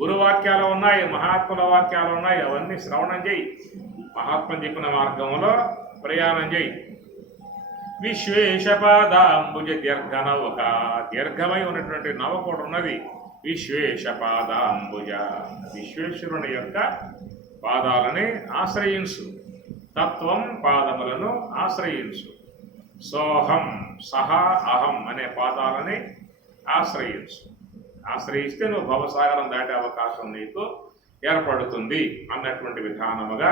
గురువాక్యాలు ఉన్నాయి, మహాత్ముల వాక్యాలు ఉన్నాయి, అవన్నీ శ్రవణం చేయి, మహాత్ములు చెప్పిన మార్గంలో ప్రయాణం చేయి. విశ్వేశపాదాంబుజ దీర్ఘనౌక, దీర్ఘమై ఉన్నటువంటి నౌక ఉన్నది. విశ్వేశపాదాంబుజ, విశ్వేశ్వరుని యొక్క పాదాలని ఆశ్రయించు. తత్వం పాదములను ఆశ్రయించు. సోహం సహా అహం అనే పాదాలని ఆశ్రయించు. ఆశ్రయిస్తే నువ్వు భవసాగరం దాటే అవకాశం నీకు ఏర్పడుతుంది అన్నటువంటి విధానముగా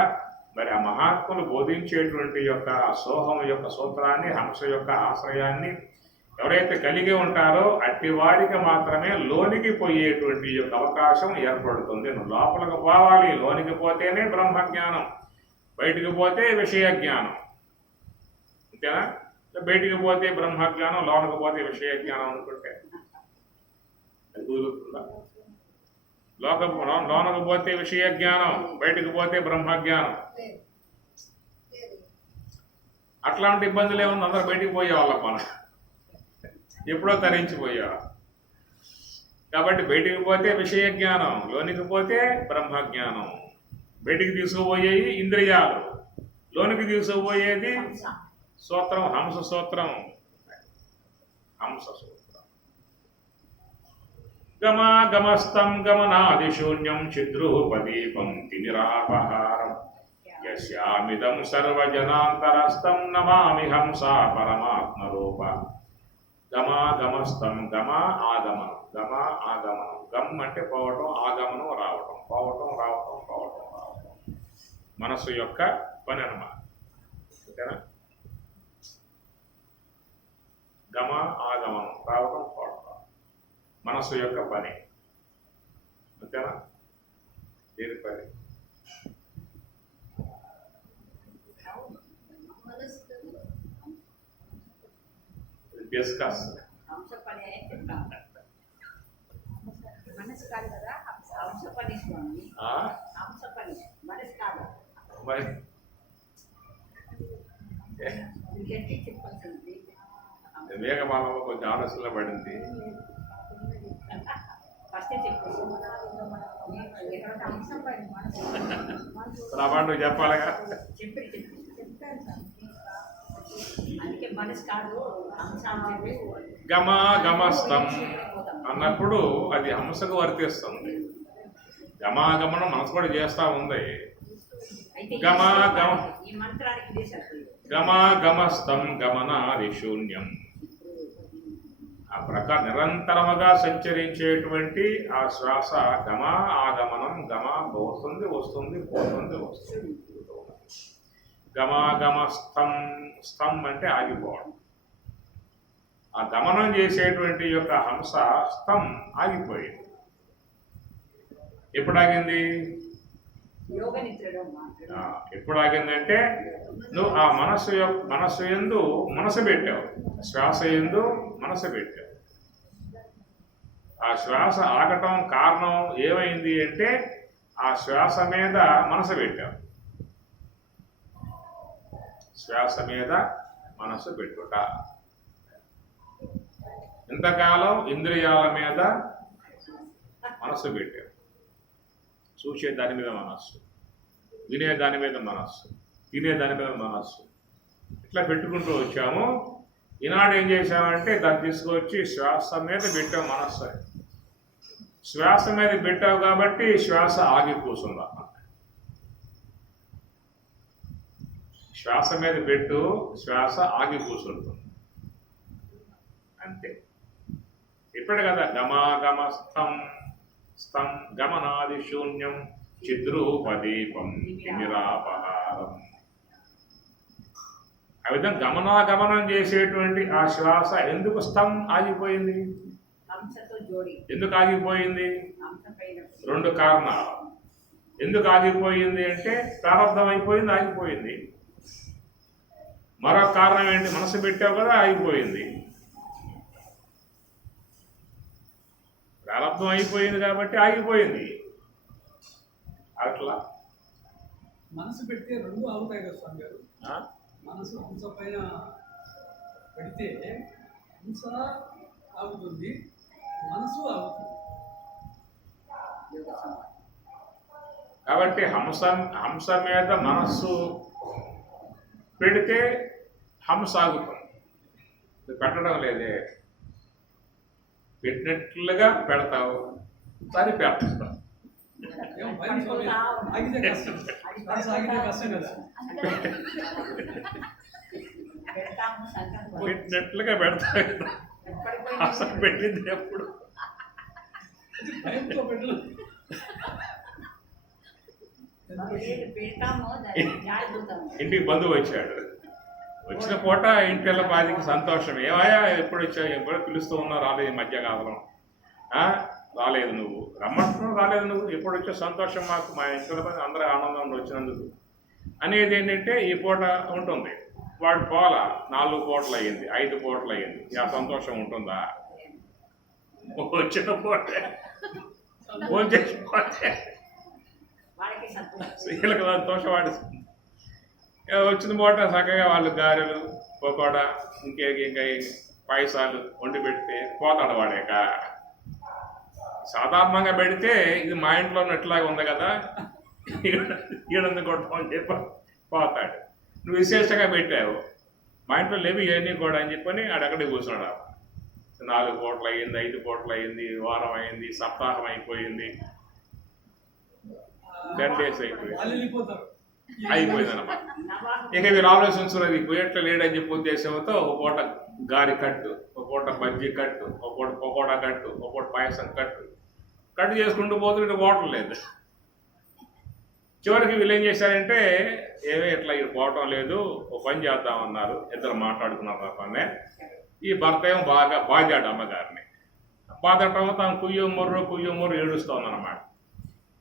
మరి ఆ మహాత్ములు బోధించేటువంటి యొక్క సోహం యొక్క సూత్రాన్ని, హంస యొక్క ఆశ్రయాన్ని ఎవరైతే కలిగి ఉంటారో అట్టివాడికి మాత్రమే లోనికి పోయేటువంటి యొక్క అవకాశం ఏర్పడుతుంది. నువ్వు లోపలికి పోవాలి, లోనికి పోతేనే బ్రహ్మజ్ఞానం, బయటికి పోతే విషయ జ్ఞానం. అంతేనా? బయటికి పోతే బ్రహ్మజ్ఞానం, లోనికి పోతే విషయ జ్ఞానం అనుకుంటే కుదురుతుందా? లోనకు పోతే విషయ జ్ఞానం, బయటికి పోతే బ్రహ్మజ్ఞానం. అట్లాంటి ఇబ్బందులు ఏముంది? అందరూ బయటికి పోయేవాళ్ళ మన ఎప్పుడో తరించిపోయేవాళ్ళు. కాబట్టి బయటికి పోతే విషయ జ్ఞానం, లోనికి పోతే బ్రహ్మజ్ఞానం. బయటికి తీసుకుపోయేవి ఇంద్రియాలు, లోనికి తీసుకుపోయేది సూత్రం, హంస సూత్రం. హంస సూత్రం. గమాగమస్తం గమనాదిశూన్యం చిద్రూపదీపం తిమిరాపహారం యస్యామిదం సర్వజనాంతరస్థం నమామి హంసా పరమాత్మరూప. గమాగమస్తం, గమ ఆగమనం, గమ ఆగమనం. గమ్ అంటే పోవటం, ఆగమనం రావటం, పోవటం రావటం, పోవటం రావటం. మనసు యొక్క పని అన్నమాట. ఓకేనా? గమ ఆగమనం, రావటం పోవటం మనసు యొక్క పని. అంతేనా? దేని పని? డిస్కస్. మరి మేఘమాలలో కొంచెం ఆలోచనలో పడింది. నా మాట నువ్వు చెప్పాలిగా. గమాగమస్తం అన్నప్పుడు అది హంసకు వర్తిస్తుంది. గమాగమనం మనసు కూడా చేస్తా ఉంది. గమాగమస్తం గమనాది శూన్యం. ఆ ప్రకారం నిరంతరముగా సంచరించేటువంటి ఆ శ్వాస గమ ఆగమనం. గమ పోతుంది, వస్తుంది, పోతుంది, వస్తుంది. గమాగమస్తం, స్తం అంటే ఆగిపోవడం. ఆ గమనం చేసేటువంటి యొక్క హంస స్తం ఆగిపోయింది. ఎప్పుడు ఆగింది? ఎప్పుడు ఆగిందంటే నువ్వు ఆ మనస్సు యందు మనసు పెట్టావు, శ్వాస యందు మనసు పెట్టావు. ఆ శ్వాస ఆగటం కారణం ఏమైంది అంటే ఆ శ్వాస మీద మనసు పెట్టావు. శ్వాస మీద మనసు పెట్టుట. ఇంతకాలం ఇంద్రియాల మీద మనసు పెట్టావు. చూసే దాని మీద మనస్సు, వినే దాని మీద మనస్సు, తినే దాని మీద మనస్సు, ఇట్లా పెట్టుకుంటూ వచ్చాము. ఈనాడు ఏం చేసామంటే దాన్ని తీసుకొచ్చి శ్వాస మీద పెట్టావు మనస్సు. శ్వాస మీద పెట్టావు కాబట్టి శ్వాస ఆగి కూర్చుందా. శ్వాస మీద పెట్టు, శ్వాస ఆగి కూర్చుంటుంది అంతే. ఇప్పుడు కదా గమాగమస్థం స్థం గమనాది శూన్యం చిద్రూపదీపం నిరాపహారం. ఆ విధంగా గమనాగమనం చేసేటువంటి ఆ శ్వాస ఎందుకు స్థం ఆగిపోయింది? ఎందుకు ఆగిపోయింది? రెండు కారణాలు. ఎందుకు ఆగిపోయింది అంటే ప్రారంభం అయిపోయింది, ఆగిపోయింది. మరొక కారణం ఏంటి? మనసు పెట్టావు కదా, ఆగిపోయింది. ప్రారంభం అయిపోయింది కాబట్టి ఆగిపోయింది. అట్లా మనసు పెడితే రెండు ఆగుతాయి కదా స్వామి గారు. మనసు హంస పైన పెడితే హంస ఆగుతుంది, మనసు ఆగుతుంది. కాబట్టి హంస మీద మనస్సు పెడితే హంస ఆగుతుంది. పెట్టడం లేదే, పెట్టినట్లుగా పెడతావు, సరి పెడతావు. పెట్టినట్లుగా పెడతావు కదా, అసలు పెట్టింది ఎప్పుడు? ఇంటికి బంధువు వచ్చాడు, వచ్చిన పూట ఇంటిళ్ళ బాధికి సంతోషం. ఏమయ్యా ఎప్పుడు వచ్చావు? ఎప్పుడు పిలుస్తూ ఉన్నావు, రాలేదు ఈ మధ్య కాలం. రాలేదు, నువ్వు రమ్మంటున్నావు, రాలేదు నువ్వు. ఎప్పుడు వచ్చావు? సంతోషం మాకు, మా ఇంటిలో అందరూ ఆనందంలో వచ్చినందుకు అనేది ఏంటంటే ఈ పూట ఉంటుంది. వాడు పోల 4 పూటలు అయ్యింది, 5 పూటలు అయ్యింది. ఆ సంతోషం ఉంటుందా? వచ్చిన పూట ఫోన్ చేసిపోతే వీళ్ళకి సంతోషం. వాడి వచ్చిన పూట చక్కగా వాళ్ళు గారెలు, పకోడా, ఇంకా పాయసాలు వండి పెడితే పోతాడు వాడేక. సాధారణంగా పెడితే ఇది మా ఇంట్లో ఎట్లాగా ఉంది కదా, ఈడందుకు కొట్టమని చెప్పి పోతాడు. నువ్వు విశేషంగా పెట్టావు, మా ఇంట్లో లేవి ఇవన్నీ కూడా అని చెప్పని ఆడక్కడికి కూర్చున్నాడు. 4 పూటలు అయ్యింది, 5 పూటలు అయ్యింది, వారం అయింది, సప్తాహం అయిపోయింది, 10 days అయిపోయింది అన్నమాట. ఇక వీళ్ళు ఆలోచించున్నది పోయేట్లు లేడని చెప్పి ఉద్దేశంతో ఒక పూట గారి కట్టు, ఒక పూట బజ్జీ కట్టు, ఒక పూట పకోడా కట్టు, ఒక పూట పాయసం కట్టు చేసుకుంటూ పోతుంటే పోవటం లేదు. చివరికి వీళ్ళు ఏం చేశారంటే ఏమీ ఇట్లా ఇది పోవటం లేదు, ఒక పని చేద్దామన్నారు. ఇద్దరు మాట్లాడుకున్నారు పనే. ఈ భర్త ఏమో బాగా బాధాడు అమ్మగారిని. బాధటం తాను కుయ్యో మొర్రు ఏడుస్తోందన్నమాట.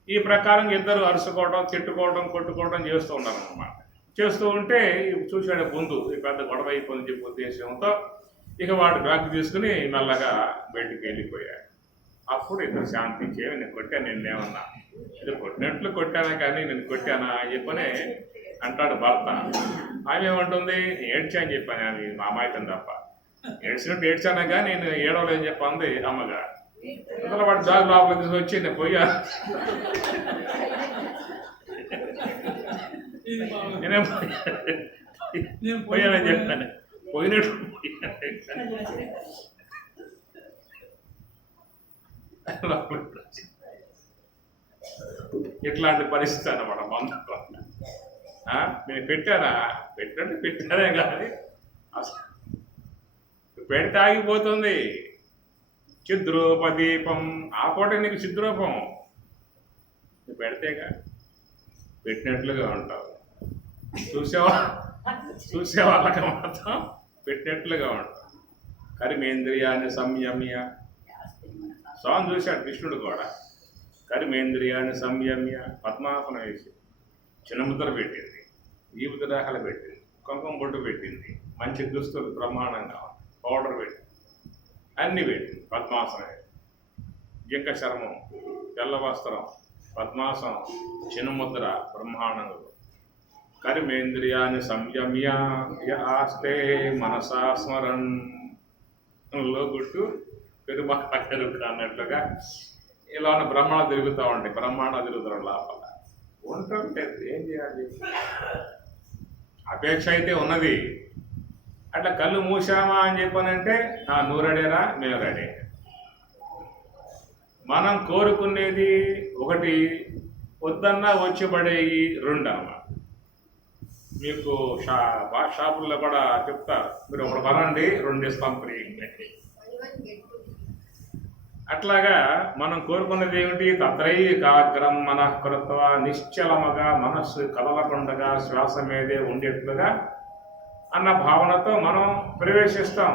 ఈ ప్రకారం ఇద్దరు అరుచుకోవడం, తిట్టుకోవడం, కొట్టుకోవడం చేస్తూ ఉన్నారన్నమాట. చేస్తూ ఉంటే చూశాడు ముందు ఈ పెద్ద గొడవ అయిపోయింది చెప్పి ఉద్దేశంతో ఇక వాడు బ్యాగ్ తీసుకుని మెల్లగా బయటికి వెళ్ళిపోయాడు. అప్పుడు ఇద్దరు శాంతించేవి, నేను కొట్టాను, నిన్నేమన్నా ఇది కొట్టినట్లు కొట్టానా కానీ నేను కొట్టానా అని చెప్పని అంటాడు భర్త. ఆమె ఏమంటుంది, ఏడ్చా అని చెప్పాను, అది మా అమ్మాయితం తప్ప. ఏడ్చినట్టు ఏడ్చానా కానీ నేను ఏడవలేదని చెప్పంది అమ్మగారు. అందులో వాడు జాబ్ లోపల తీసుకొచ్చి నేను పోయానని చెప్పాను. పోయినట్టు ఇట్లాంటి పరిస్థితి అన్నమాట బంధుత్వం. నేను పెట్టానే కానీ అసలు పెడితే ఆగిపోతుంది. చిద్రూపదీపం, ఆ పూట నీకు చిద్రూపం. నువ్వు పెడితేగా పెట్టినట్లుగా ఉంటావు. చూసే వాళ్ళకి మాత్రం పెట్టినట్లుగా ఉంటావు. కర్మేంద్రియాన్ని సంయమ్య, స్వామి చూశాడు కృష్ణుడు కూడా. కర్మేంద్రియాన్ని సంయమ్య పద్మాసనం వేసి చిన్నముద్ర పెట్టింది, ఈ ముద్రాహాలు పెట్టింది, కుంకుమ బొట్టు పెట్టింది, మంచి దుస్తులు బ్రహ్మాండంగా పౌడర్ పెట్టింది, అన్నీ పెట్టింది. పద్మాసనం, జింక చర్మం, తెల్ల వస్త్రం, పద్మాసనం, చిన్నముద్ర బ్రహ్మాండంగా. కర్మేంద్రియాన్ని సంయమ్య ఆస్తే మనసా స్మరన్ గుట్టు పెరుమారు అన్నట్లుగా ఇలా బ్రహ్మాండ తిరుగుతూ ఉంటాయి. బ్రహ్మాండ తిరుగుతారు లోపల ఉంటుంటే ఏం చేయాలి? అపేక్ష అయితే ఉన్నది. అట్లా కళ్ళు మూసామా అని చెప్పానంటే నువ్వు రెడీరా, మేము రెడీ. మనం కోరుకునేది ఒకటి, వద్దన్నా వచ్చి పడేవి 2 అన్నమాట. మీకు షాపుల్లో కూడా చెప్తారు, మీరు ఒకటి కొనండి 2 ఇస్తాం ఫ్రీ. అట్లాగా మనం కోరుకున్నది ఏమిటి? తత్రైకాగ్రం మనఃకృత్వ, నిశ్చలముగా మనస్సు కదలకుండగా శ్వాస మీదే ఉండేట్లుగా అన్న భావనతో మనం ప్రవేశిస్తాం.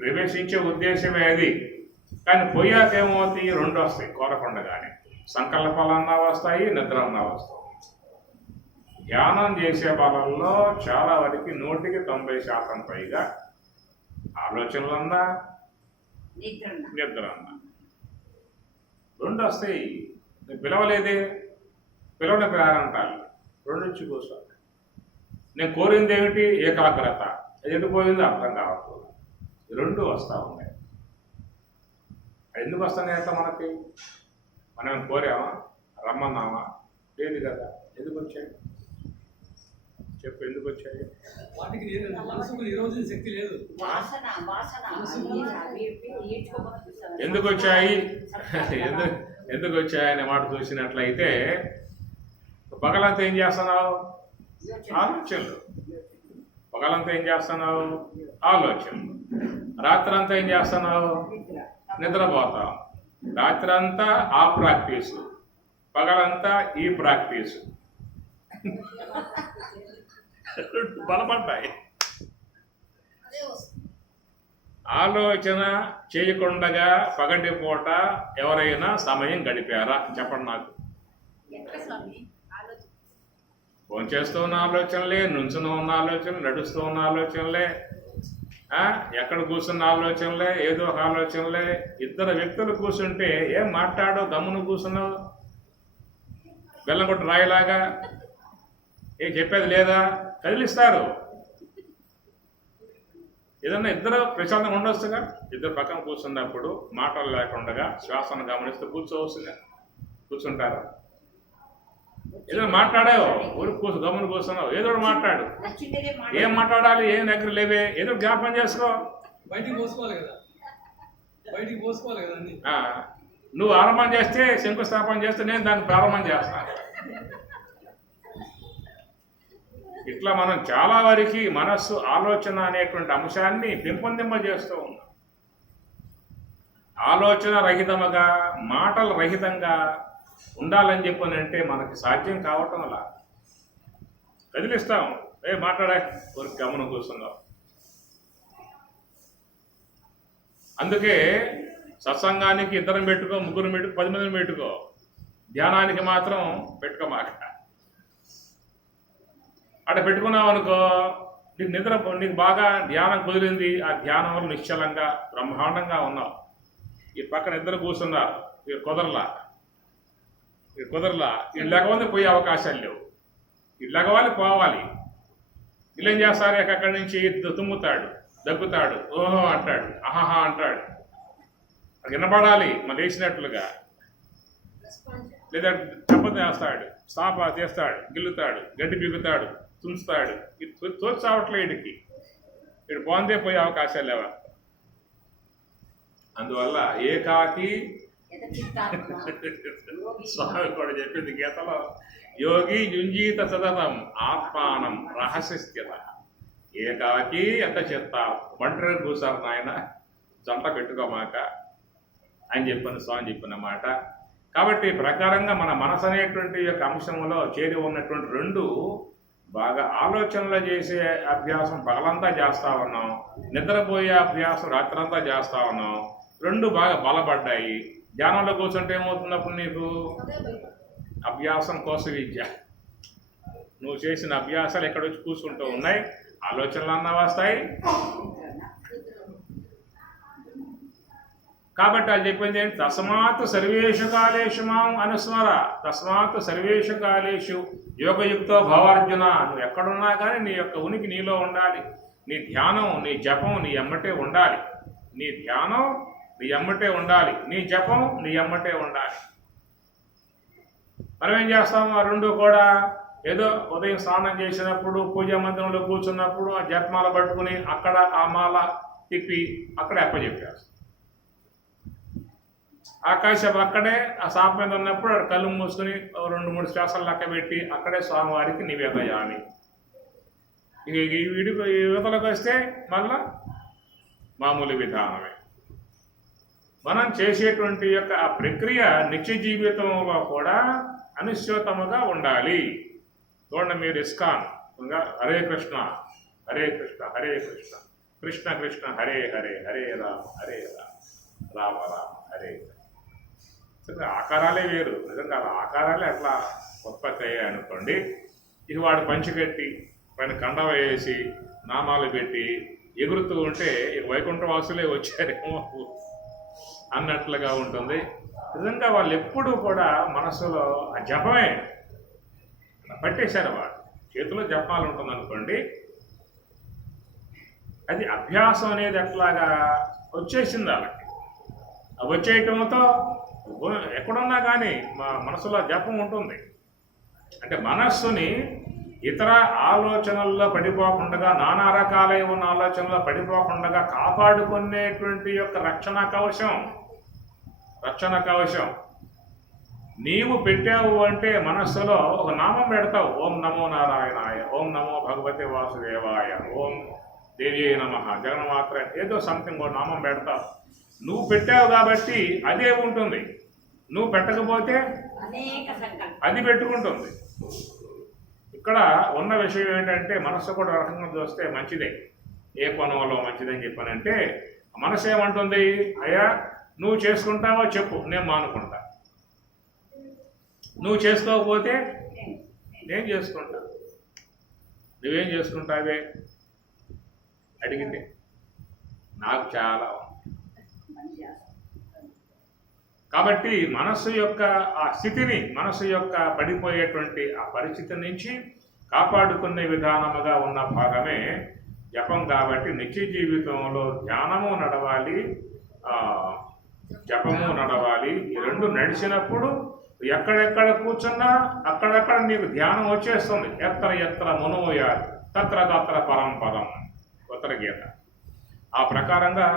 ప్రవేశించే ఉద్దేశమే అది. కానీ పోయాక ఏమవుతాయి? 2 వస్తాయి కోరకుండగానే. సంకల్పాలన్నా వస్తాయి, నిద్ర అన్నా వస్తాయి. ధ్యానం చేసే వాళ్ళల్లో చాలా వరకు 90% పైగా ఆలోచనలన్నా నిద్ర అన్నా 2 వస్తాయి. పిలవలేదే, పిలవని ప్రారంటాలి 2 నుంచి కూర్చోవాలి. నేను కోరింది ఏమిటి? ఏకాగ్రత. అది ఎటుపోయిందో అర్థం కావట్లేదు. 2 వస్తూ ఉన్నాయి. అది ఎందుకు వస్తున్నాయి అట్లా మనకి? మనం కోరామా? రమ్మన్నామా? లేదు కదా. ఎందుకు వచ్చాయి చెప్పు? ఎందుకు వచ్చాయి? వాటికి మనసుకు నిరోధన శక్తి లేదు. ఎందుకు వచ్చాయి? ఎందుకు వచ్చాయి అనే మాట చూసినట్లయితే, పగలంతా ఏం చేస్తున్నావు? ఆలోచనలు. పగలంతా ఏం చేస్తున్నావు? ఆలోచనలు. రాత్రంతా ఏం చేస్తున్నావు? నిద్రపోతావు. రాత్రంతా ఆ ప్రాక్టీసు, పగలంతా ఈ ప్రాక్టీసు. బలపడ్డాయి. ఆలోచన చేయకుండగా పగటి పూట ఎవరైనా సమయం గడిపారా? చెప్పండి నాకు. ఫోన్ చేస్తూ ఉన్న ఆలోచనలే, నుంచుని ఉన్న ఆలోచనలు, నడుస్తూ ఉన్న ఆలోచనలే, ఎక్కడ కూర్చున్న ఆలోచనలే, ఏదో ఒక ఆలోచనలే. 2 వ్యక్తులు కూర్చుంటే ఏం మాట్లాడో గమ్మును కూర్చున్నావు? బెల్లం కొట్టు రాయిలాగా ఏం చెప్పేది లేదా? కదిలిస్తారు. ఏదన్నా 2 ప్రశాంతంగా ఉండొచ్చుగా. 2 పక్కన కూర్చున్నప్పుడు మాటలు లేకుండా శ్వాసను గమనిస్తూ కూర్చోవచ్చుగా. కూర్చుంటారా? ఏదైనా మాట్లాడావు, ఊరికి గమ్మును కూర్చున్నావు, ఏదో మాట్లాడు. ఏం మాట్లాడాలి? ఏం దగ్గర లేవే, ఏదో జ్ఞాపకం చేసుకో. బయటికి పోసుకోవాలి కదా. నువ్వు ఆరంభం చేస్తే, శంకుస్థాపన చేస్తే నేను దాన్ని ప్రారంభం చేస్తాను. ఇట్లా మనం చాలా వరకు మనస్సు ఆలోచన అనేటువంటి అంశాన్ని పెంపొందింపజేస్తూ ఉన్నాం. ఆలోచన రహితముగా, మాటల రహితంగా ఉండాలని చెప్పనంటే మనకి సాధ్యం కావటం అలా. కదిలిస్తాం, మాట్లాడే ఊరికి గమనం కూర్చున్నాం. అందుకే సత్సంగానికి 2 పెట్టుకో, 3 పెట్టుకో, 10 మందిని పెట్టుకో. ధ్యానానికి మాత్రం పెట్టుకోమాక. అక్కడ పెట్టుకున్నావు అనుకో, నీకు బాగా ధ్యానం కుదిరింది. ఆ ధ్యానం వల్ల నిశ్చలంగా బ్రహ్మాండంగా ఉన్నావు. ఈ పక్కన 2 కూర్చున్నారు, కుదరలా. వీళ్ళు లెగవంది పోయే అవకాశాలు లేవు. వీళ్ళు లెగవాలి, పోవాలి. వీళ్ళు ఏం చేస్తారు? అక్కడి నుంచి తుమ్ముతాడు, దగ్గుతాడు, ఓహో అంటాడు, ఆహాహా అంటాడు. వినపడాలి మరి వేసినట్లుగా. లేదా చెప్ప చేస్తాడు, సాప చేస్తాడు, గిల్లుతాడు, గడ్డి బిగుతాడు, తుంచుతాడు. ఇది తోచావట్లే. వీడు పోందే పోయే అవకాశాలు లేవా. అందువల్ల ఏకాకి స్వామి కూడా చెప్పింది గీతలో, యోగి యుంజీత సతతం ఆత్మానం రహస్య స్థిత. ఏకాకి ఎంత చెప్తా, ఒంటరి కూసారు నాయన, జంట పెట్టుకోమాక అని స్వామి చెప్పిన మాట. కాబట్టి ప్రకారంగా మన మనసు అనేటువంటి యొక్క అంశంలో చేరి ఉన్నటువంటి 2 బాగా ఆలోచనలు చేసే అభ్యాసం పగలంతా చేస్తూ ఉన్నాం, నిద్రపోయే అభ్యాసం రాత్రంతా చేస్తూ ఉన్నాం. 2 బాగా బలపడ్డాయి. ధ్యానంలో కూర్చుంటే ఏమవుతున్నప్పుడు నీకు అభ్యాసం కోసం విద్య. నువ్వు చేసిన అభ్యాసాలు ఎక్కడొచ్చి కూర్చుంటూ ఉన్నాయి, ఆలోచనలు అన్నా వస్తాయి. కాబట్టి అది చెప్పింది ఏంటి? తస్మాత్ సర్వేషు కాలేషు మాం అనుస్మర. తస్మాత్ సర్వేషు కాలేషు యోగయుక్తో భవార్జున. నువ్వు ఎక్కడున్నా కానీ నీ యొక్క ఉనికి నీలో ఉండాలి. నీ ధ్యానం, నీ జపం నీ ఎమ్మటే ఉండాలి. నీ ధ్యానం నీ ఎమ్మటే ఉండాలి, నీ జపం నీ ఎమ్మటే ఉండాలి. మనం ఏం చేస్తాం? ఆ 2 కూడా ఏదో ఉదయం స్నానం చేసినప్పుడు, పూజా మందిరంలో కూర్చున్నప్పుడు ఆ జపమాల పట్టుకుని అక్కడ ఆ మాల తిప్పి అక్కడ అప్పచెప్పేస్తాం. ఆకాశం అక్కడే ఆ సాప మీద ఉన్నప్పుడు కళ్ళు మూసుకుని 2-3 శ్వాసాలు లెక్క పెట్టి అక్కడే స్వామివారికి నివేదయామి. ఇక ఈ యువతలకు వస్తే మళ్ళా మామూలు విధానమే. మనం చేసేటువంటి యొక్క ఆ ప్రక్రియ నిత్య జీవితంలో కూడా అనుస్యూతముగా ఉండాలి. చూడండి, మీరు ఇస్కాన్ హరే కృష్ణ హరే కృష్ణ హరే కృష్ణ కృష్ణ కృష్ణ హరే హరే హరే రామ రామ రామ హరే. ఆకారాలే వేరు. నిజంగా ఆకారాలే అట్లా ఉత్పత్తి అయ్యాయి అనుకోండి. ఇక వాడు పంచికట్టి పైన కండ వేసి నామాలు పెట్టి ఎగురుతూ ఉంటే ఇక వైకుంఠవాసులే వచ్చారేమో అన్నట్లుగా ఉంటుంది. నిజంగా వాళ్ళు ఎప్పుడూ కూడా మనసులో ఆ జపమే పట్టేశారు. వాడు చేతిలో జపాలు ఉంటుంది అనుకోండి, అది అభ్యాసం అనేది అట్లాగా వచ్చేసింది వాళ్ళకి. వచ్చేయటంతో ఎక్కడున్నా కానీ మా మనసులో జపం ఉంటుంది. అంటే మనస్సుని ఇతర ఆలోచనల్లో పడిపోకుండా, నానా రకాలై ఉన్న ఆలోచనల్లో పడిపోకుండా కాపాడుకునేటువంటి యొక్క రక్షణ కవచం నీవు పెట్టావు. అంటే మనస్సులో ఒక నామం పెడతావు. ఓం నమో నారాయణాయ, ఓం నమో భగవతే వాసుదేవాయ, ఓం దేవీ నమః, జగన్మాత్ర, ఏదో సంథింగ్ ఒక నామం పెడతావు. నువ్వు పెట్టావు కాబట్టి అదే ఉంటుంది. నువ్వు పెట్టకపోతే అది పెట్టుకుంటుంది. ఇక్కడ ఉన్న విషయం ఏంటంటే మనస్సు కూడా రకంగా చూస్తే మంచిదే. ఏ కోణంలో మంచిదని చెప్పానంటే మనసు ఏమంటుంది, అయ్యా నువ్వు చేసుకుంటావో చెప్పు, నేను మానుకుంటా. నువ్వు చేసుకోకపోతే నేను చేసుకుంటా. నువ్వేం చేసుకుంటావే అడిగింది నాకు చాలా. కాబట్టి మనస్సు యొక్క ఆ స్థితిని, మనస్సు యొక్క పడిపోయేటువంటి ఆ పరిస్థితి నుంచి కాపాడుకునే విధానముగా ఉన్న భాగమే జపం. కాబట్టి నిత్య జీవితంలో ధ్యానము నడవాలి, జపము నడవాలి. ఈ రెండు నడిచినప్పుడు ఎక్కడెక్కడ కూర్చున్నా అక్కడక్కడ నీకు ధ్యానం వచ్చేస్తుంది. ఎత్ర ఎత్ర మనోయ తత్ర తత్ర పరంపదం ఉత్తర గీత. ఆ ప్రకారంగా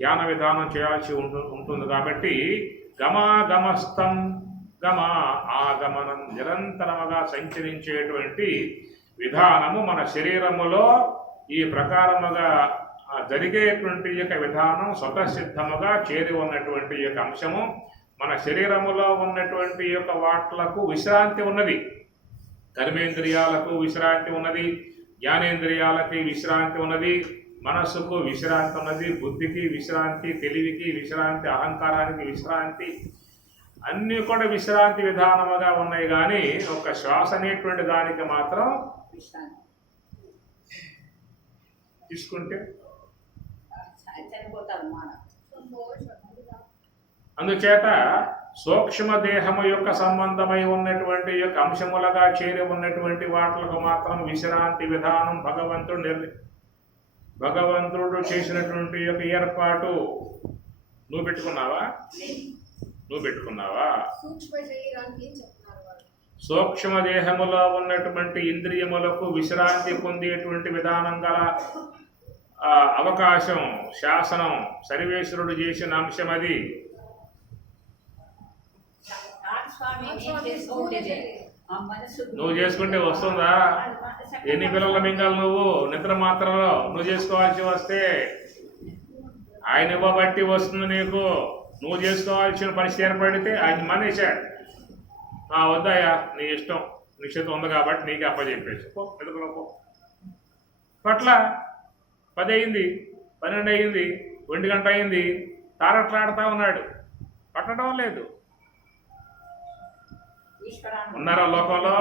ధ్యాన విధానం చేయాల్సి ఉంటుంది. కాబట్టి గమాగమస్థం గమ ఆగమనం నిరంతరముగా సంచరించేటువంటి విధానము మన శరీరములో ఈ ప్రకారముగా జరిగేటువంటి యొక్క విధానం స్వతసిద్ధముగా చేరి ఉన్నటువంటి యొక్క అంశము. మన శరీరములో ఉన్నటువంటి యొక్క వాట్లకు విశ్రాంతి ఉన్నది, కర్మేంద్రియాలకు విశ్రాంతి ఉన్నది, జ్ఞానేంద్రియాలకి విశ్రాంతి ఉన్నది, మనస్సుకు విశ్రాంతి ఉన్నది, బుద్ధికి విశ్రాంతి, తెలివికి విశ్రాంతి, అహంకారానికి విశ్రాంతి, అన్నీ కూడా విశ్రాంతి విధానముగా ఉన్నాయి. కానీ ఒక శ్వాస అనేటువంటి దానికి మాత్రం తీసుకుంటే అందుచేత సూక్ష్మ దేహము యొక్క సంబంధమై ఉన్నటువంటి యొక్క అంశములుగా చేరి ఉన్నటువంటి వాటిలకు మాత్రం విశ్రాంతి విధానం భగవంతుడు చేసినటువంటి యొక్క ఏర్పాటు. నువ్వు పెట్టుకున్నావా? సూక్ష్మ దేహములో ఉన్నటువంటి ఇంద్రియములకు విశ్రాంతి పొందేటువంటి విధానం గల అవకాశం శాసనం సర్వేశ్వరుడు చేసిన అంశం అది. నువ్వు చేసుకుంటే వస్తుందా? ఎన్ని పిల్లల మింగాలి నువ్వు నిద్ర మాత్రలో నువ్వు చేసుకోవాల్సి వస్తే ఆయన ఇవ్వబట్టి వస్తుంది నీకు. నువ్వు చేసుకోవాల్సిన పరిస్థితి ఏర్పడితే ఆయన మానేశాడు. వద్దాయా నీ ఇష్టం, నీ చేతి ఉంది కాబట్టి నీకు అప్పచెప్పేసి పో, నిద్రలో పో. పట్ల 10 అయింది, 12 అయింది, 1 గంట అయింది, తారట్లాడుతూ ఉన్నాడు, పట్టడం లేదు. ఉన్నారా లోకంలో?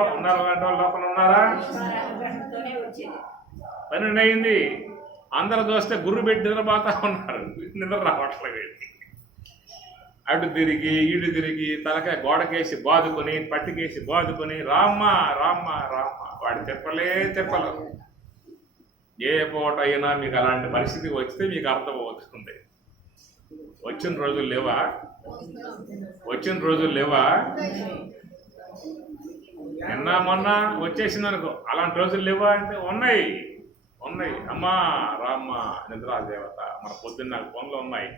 లోకంలో ఉన్నారా? 12 అయింది, అందరూ చూస్తే గుర్రు పెట్టి నిద్రపోతా ఉన్నారు, నిద్ర రావట్లేదు. అటు తిరిగి ఇటు తిరిగి తలకాయ గోడకేసి బాదుకొని పట్టికేసి బాదుకొని రామ్మ రామ్మ రామ్మ వాడి తిప్పలేదు. ఏ పూట అయినా మీకు అలాంటి పరిస్థితి వస్తే మీకు అర్థమవుతుంది. వచ్చిన రోజులు లేవా? నిన్న మొన్న వచ్చేసింది అనుకో, అలాంటి రోజులు లేవా అంటే ఉన్నాయి. అమ్మా రామ్మ నిద్రా దేవత, మన పొద్దున్న నాకు పనులు ఉన్నాయి,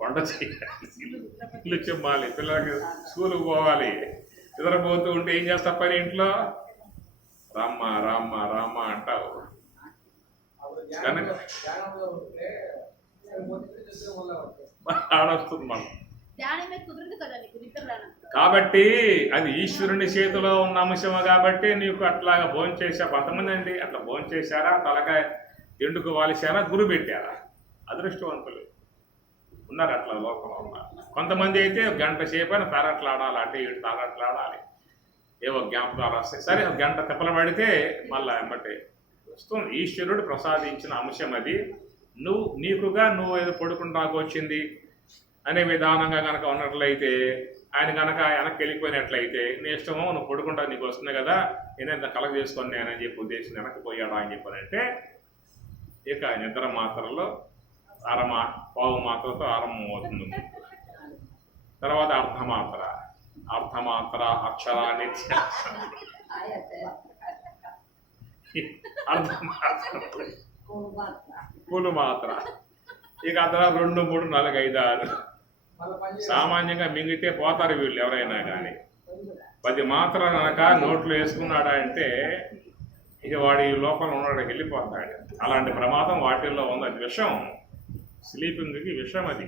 వంట చేయాలి, ఇల్లు చెమ్మాలి, పిల్లలకి స్కూల్కి పోవాలి, నిద్రపోతూ ఉంటే ఏం చేస్తా పని ఇంట్లో? రామ్మ రామ్మ రామ్మ అంటావు. కనుక ఆడొస్తుంది మనం. కాబట్టి అది ఈశ్వరుని చేతిలో ఉన్న అంశము కాబట్టి నీకు అట్లాగా భోంచేసా. కొంతమంది అండి అట్లా భోంచేశారా, తలకాయ ఎండుకు వాలిశారా, గురి పెట్టారా, అదృష్టవంతులు ఉన్నారు అట్లా లోకంలో ఉన్నారు. కొంతమంది అయితే గంట సేపు అయినా తారట్లాడాలి, అంటే ఇటు తారట్లాడాలి, ఏవో జ్ఞాపకాలు వస్తాయి. సరే ఒక గంట తిప్పలు పడితే మళ్ళీ ఎమ్మటే వస్తుంది. ఈశ్వరుడు ప్రసాదించిన అంశం అది. నీకుగా నువ్వు ఏదో పడుకుంటాకు వచ్చింది అనే విధానంగా కనుక ఉన్నట్లయితే, ఆయన కనుక వెనక్కి వెళ్ళిపోయినట్లయితే, నీ ఇష్టమో నువ్వు పడుకుంటా, నీకు వస్తుంది కదా, నేనేంత కలగ చేసుకొని నేనని చెప్పి ఉద్దేశం వెనక్కి పోయాడా అని చెప్పానంటే, ఇక నిద్ర మాత్రలో పావు మాత్రతో ఆరంభమవుతుంది. తర్వాత అర్ధమాత్ర అక్షరాన్ని పూలు మాత్ర, ఇక అతను 2, 3, 4, 5, 6 సామాన్యంగా మింగితే పోతారు వీళ్ళు ఎవరైనా కానీ. 10 మాత్రలు కనుక నోట్లో వేసుకున్నాడా అంటే ఇక వాడు ఈ లోపల ఉన్నాడు, వెళ్ళిపోతాడు. అలాంటి ప్రమాదం వాటిల్లో ఉంది. అది విషం, స్లీపింగ్కి విషం, అది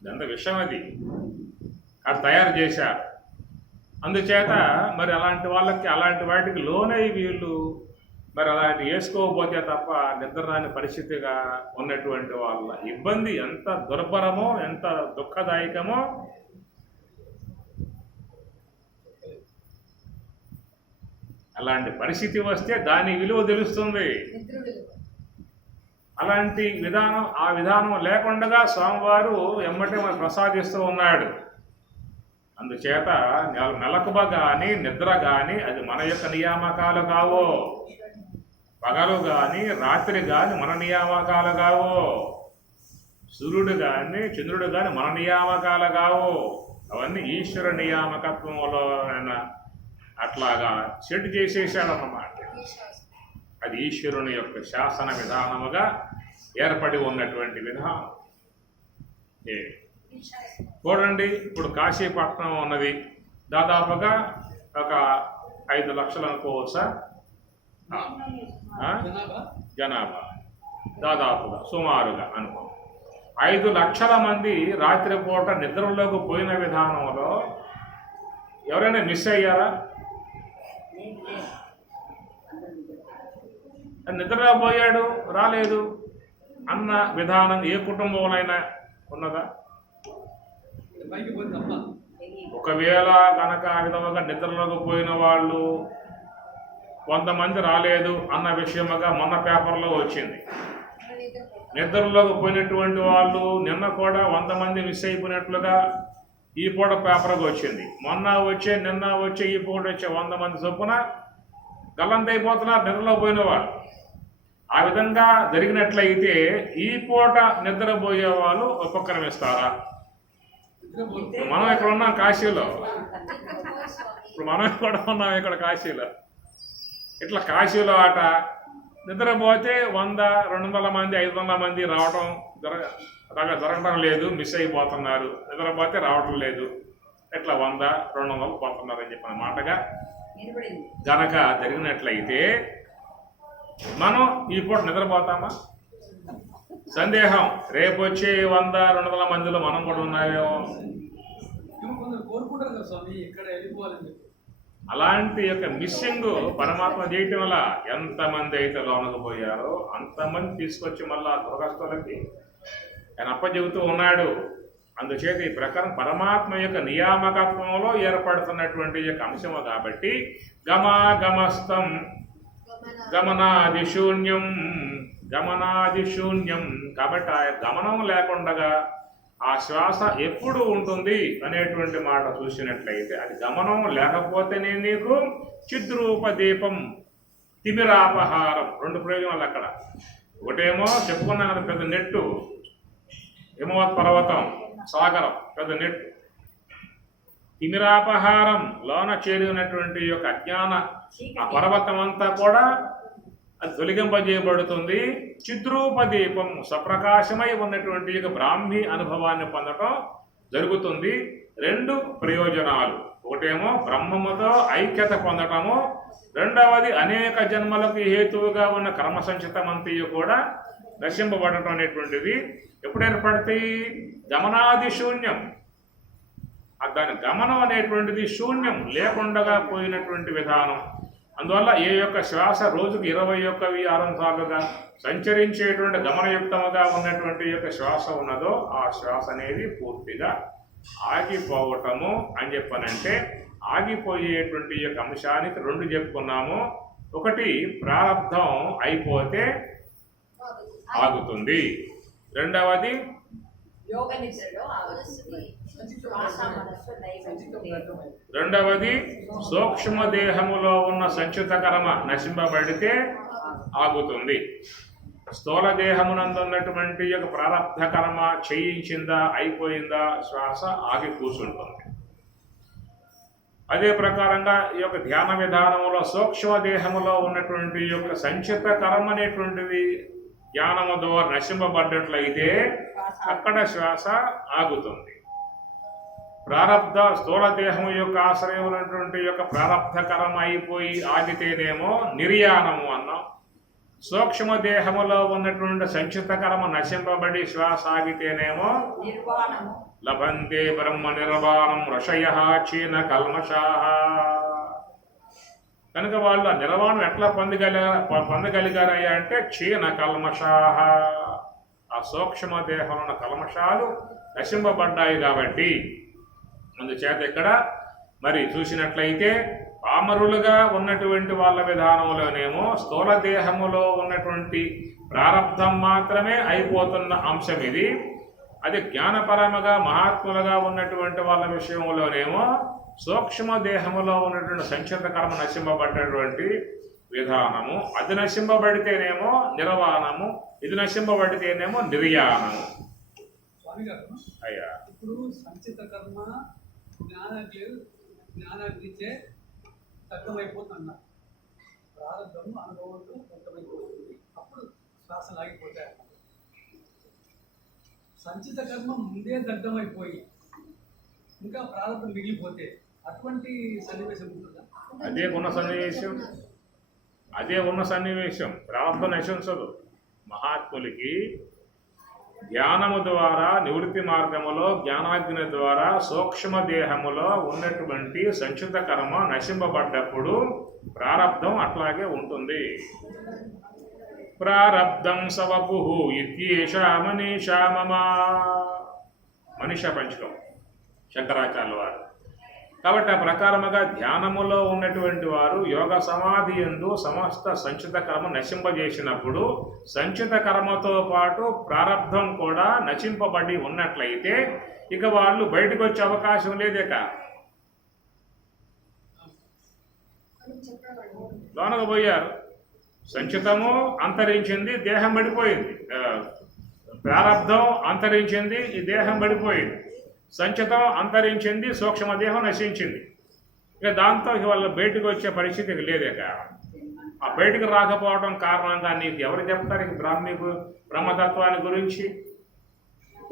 ఇదంతా విషం. అది అక్కడ తయారు చేశారు. అందుచేత మరి అలాంటి వాళ్ళకి, అలాంటి వాటికి లోనై వీళ్ళు మరి అలాంటి వేసుకోకపోతే తప్ప నిద్ర రాని పరిస్థితిగా ఉన్నటువంటి వాళ్ళ ఇబ్బంది ఎంత దుర్భరమో, ఎంత దుఃఖదాయకమో. అలాంటి పరిస్థితి వస్తే దాని విలువ తెలుస్తుంది. అలాంటి విధానం, ఆ విధానం లేకుండా స్వామివారు ఎమ్మటే మనకు ప్రసాదిస్తూ ఉన్నాడు. అందుచేత మెలకువ కానీ నిద్ర కానీ అది మన యొక్క నియామకాలు కావో, పగలు కానీ రాత్రి కానీ మన నియామకాలు కావో, సూర్యుడు కానీ చంద్రుడు కానీ మన నియామకాలు కావో. అవన్నీ ఈశ్వర నియామకత్వంలో ఆయన అట్లాగా సెట్ చేసేసాడన్నమాట. అది ఈశ్వరుని యొక్క శాసన విధానముగా ఏర్పడి ఉన్నటువంటి విధానం. చూడండి, ఇప్పుడు కాశీపట్నం ఉన్నది దాదాపుగా ఒక 5 లక్షలు అనుకోవచ్చా జనాభా, దాదాపుగా సుమారుగా అనుకో. 5 లక్షల మంది రాత్రిపూట నిద్రలోకి పోయిన విధానంలో ఎవరైనా మిస్ అయ్యారా? నిద్రలో పోయాడు, రాలేదు అన్న విధానం ఏ కుటుంబంలోనైనా ఉన్నదా? ఒకవేళ కనుక ఆ విధముగా నిద్రలోకి పోయిన వాళ్ళు 100 మంది రాలేదు అన్న విషయముగా మొన్న పేపర్లో వచ్చింది. నిద్రలోకి పోయినటువంటి వాళ్ళు నిన్న కూడా 100 మంది మిస్ అయిపోయినట్లుగా ఈ పూట పేపర్కి వచ్చింది. మొన్న వచ్చే, నిన్న వచ్చే, ఈ పూట వచ్చే 100 మంది చొప్పున గల్లంతైపోతున్నారు నిద్రలో పోయిన వాళ్ళు. ఆ విధంగా జరిగినట్లయితే ఈ పూట నిద్రపోయే వాళ్ళు ఉపక్రమిస్తారా? మనం ఇక్కడ ఉన్నాం కాశీలో, ఇప్పుడు మనం కూడా ఉన్నాం ఇక్కడ కాశీలో. ఇట్లా కాశీలో ఆట నిద్రపోతే 100, 200 మంది, 500 మంది రావడం జరగడం లేదు, మిస్ అయిపోతున్నారు. నిద్రపోతే రావడం లేదు. ఇట్లా 100, 200 పోతున్నారు అని చెప్పిన మాటగా గనక జరిగినట్లయితే మనం ఈ పూట నిద్రపోతామా? సందేహం. రేపు వచ్చే 100, 200 మందిలో మనం కూడా ఉన్నాయేమో. అలాంటి యొక్క మిస్సింగ్ పరమాత్మ చేయటం వల్ల ఎంతమంది అయితే లోనకపోయారో అంతమంది తీసుకొచ్చి మళ్ళా దుర్గస్తులకి ఆయన అప్పచెబుతూ ఉన్నాడు. అందుచేత ఈ ప్రకారం పరమాత్మ యొక్క నియామకత్వంలో ఏర్పడుతున్నటువంటి యొక్క అంశము కాబట్టి గమస్థం గమనాది శూన్యం కాబట్టి ఆ గమనం లేకుండా ఆ శ్వాస ఎప్పుడు ఉంటుంది అనేటువంటి మాట చూసినట్లయితే అది గమనం లేకపోతేనే నీకు చిద్రూప దీపం, తిమిరాపహారం. 2 ప్రయోజనాలు అక్కడ. ఒకటేమో చెప్పుకున్నాం కదా, పెద్ద నెట్టు, హిమవత్ పర్వతం, సాగరం, పెద్ద నెట్టు. తిమిరాపహారం, లోన చేరినటువంటి యొక్క అజ్ఞాన ఆ పర్వతం అంతా కూడా అది తొలగింపజేయబడుతుంది. చిద్రూప దీపం, స్వప్రకాశమై ఉన్నటువంటి యొక్క బ్రాహ్మీ అనుభవాన్ని పొందటం జరుగుతుంది. రెండు ప్రయోజనాలు. ఒకటేమో బ్రహ్మముతో ఐక్యత పొందటము, రెండవది అనేక జన్మలకు హేతువుగా ఉన్న కర్మ సంచితమంతయు కూడా నశింపబడటం అనేటువంటిది ఎప్పుడు ఏర్పడతాయి? గమనాది శూన్యం. దాని గమనం అనేటువంటిది శూన్యం, లేకుండా పోయినటువంటి విధానం. అందువల్ల ఏ యొక్క శ్వాస రోజుకు 21 సార్లుగా సంచరించేటువంటి గమనయుక్తముగా ఉన్నటువంటి యొక్క శ్వాస ఉన్నదో ఆ శ్వాస అనేది పూర్తిగా ఆగిపోవటము అని చెప్పనంటే, ఆగిపోయేటువంటి యొక్క అంశానికి రెండు చెప్పుకున్నాము. ఒకటి ప్రారంధం అయిపోతే ఆగుతుంది, రెండవది సూక్ష్మదేహములో ఉన్న సంచిత కర్మ నశింపబడితే ఆగుతుంది. స్థూల దేహమునందున్నటువంటి యొక్క ప్రారబ్ధ కర్మ చేయించిందా, అయిపోయిందా, శ్వాస ఆగి కూర్చుంటుంది. అదే ప్రకారంగా ఈ యొక్క ధ్యాన విధానంలో సూక్ష్మదేహములో ఉన్నటువంటి యొక్క సంచిత కర్మ అనేటువంటిది జ్ఞానము ద్వారా నశింపబడ్డట్లయితే అక్కడ శ్వాస ఆగుతుంది. ప్రారబ్ధ స్థూల దేహము యొక్క ఆశ్రయం ఉన్నటువంటి యొక్క ప్రారబ్ధ కర్మ అయిపోయి ఆగితేనేమో నిర్యాణము అన్నాం. సూక్ష్మదేహములో ఉన్నటువంటి సంచిత కర్మ నశింపబడి శ్వాస ఆగితేనేమో లభంతే బ్రహ్మ నిర్వాణం ఋషయః చీన కల్మషాః. కనుక వాళ్ళు ఆ నిర్వాణం ఎట్లా పొందగలిగారయ్యా అంటే చీన కల్మషాః, ఆ సూక్ష్మదేహంలో ఉన్న కల్మషాలు నశింపబడ్డాయి కాబట్టి. అందుచేత ఇక్కడ మరి చూసినట్లయితే పామరులుగా ఉన్నటువంటి వాళ్ళ విధానంలోనేమో స్థూల దేహములో ఉన్నటువంటి ప్రారబ్ధం మాత్రమే అయిపోతున్న అంశం ఇది. అది జ్ఞానపరముగా మహాత్ములుగా ఉన్నటువంటి వాళ్ళ విషయంలోనేమో సూక్ష్మదేహములో ఉన్నటువంటి సంచిత కర్మ నశింపబడ్డటువంటి విధానము. అది నశింపబడితేనేమో నిర్వాణము, ఇది నశింపబడితేనేమో నిర్యాణము. స్వామి గారు, అయ్యా ఇప్పుడు సంచిత కర్మ జ్ఞానాగ్నిచే దగ్ధమైపోతున్నా, ప్రారంభము అనుభవంతో దగ్ధమైపోతుంది, అప్పుడు శ్వాస లాగిపోతాయి. సంచిత కర్మ ముందే దగ్ధమైపోయి ఇంకా ప్రారంభం మిగిలిపోతే అటువంటి సన్నివేశం ఉంటుందా? అదే ఉన్న సన్నివేశం ప్రారంభం నశించదు. మహాత్ములకి ధ్యానము ద్వారా నివృత్తి మార్గములో జ్ఞానాగ్ని ద్వారా సూక్ష్మదేహములో ఉన్నటువంటి సంచిత కర్మ నశింపబడ్డప్పుడు ప్రారబ్ధం అట్లాగే ఉంటుంది. ప్రారబ్ధం సవపు ఇత్యేషా మనీషా మమ, మనీషా పంచకం శంకరాచార్యుల వారు. కాబట్టి ఆ ప్రకారముగా ధ్యానములో ఉన్నటువంటి వారు యోగ సమాధి యందు సమస్త సంచిత కర్మ నశింపజేసినప్పుడు సంచిత కర్మతో పాటు ప్రారబ్ధం కూడా నశింపబడి ఉన్నట్లయితే ఇక వాళ్ళు బయటకు వచ్చే అవకాశం లేదేక. లోనకు పోయారు, సంచితము అంతరించింది, దేహం పడిపోయింది. ప్రారబ్ధం అంతరించింది, ఈ దేహం పడిపోయింది. సంచితం అంతరించింది, సూక్ష్మదేహం నశించింది. ఇక దాంతో వాళ్ళ బయటకు వచ్చే పరిస్థితి లేదేక. ఆ బయటకు రాకపోవడం కారణంగా నీకు ఎవరు చెప్తారు? ఇక బ్రహ్మతత్వాన్ని గురించి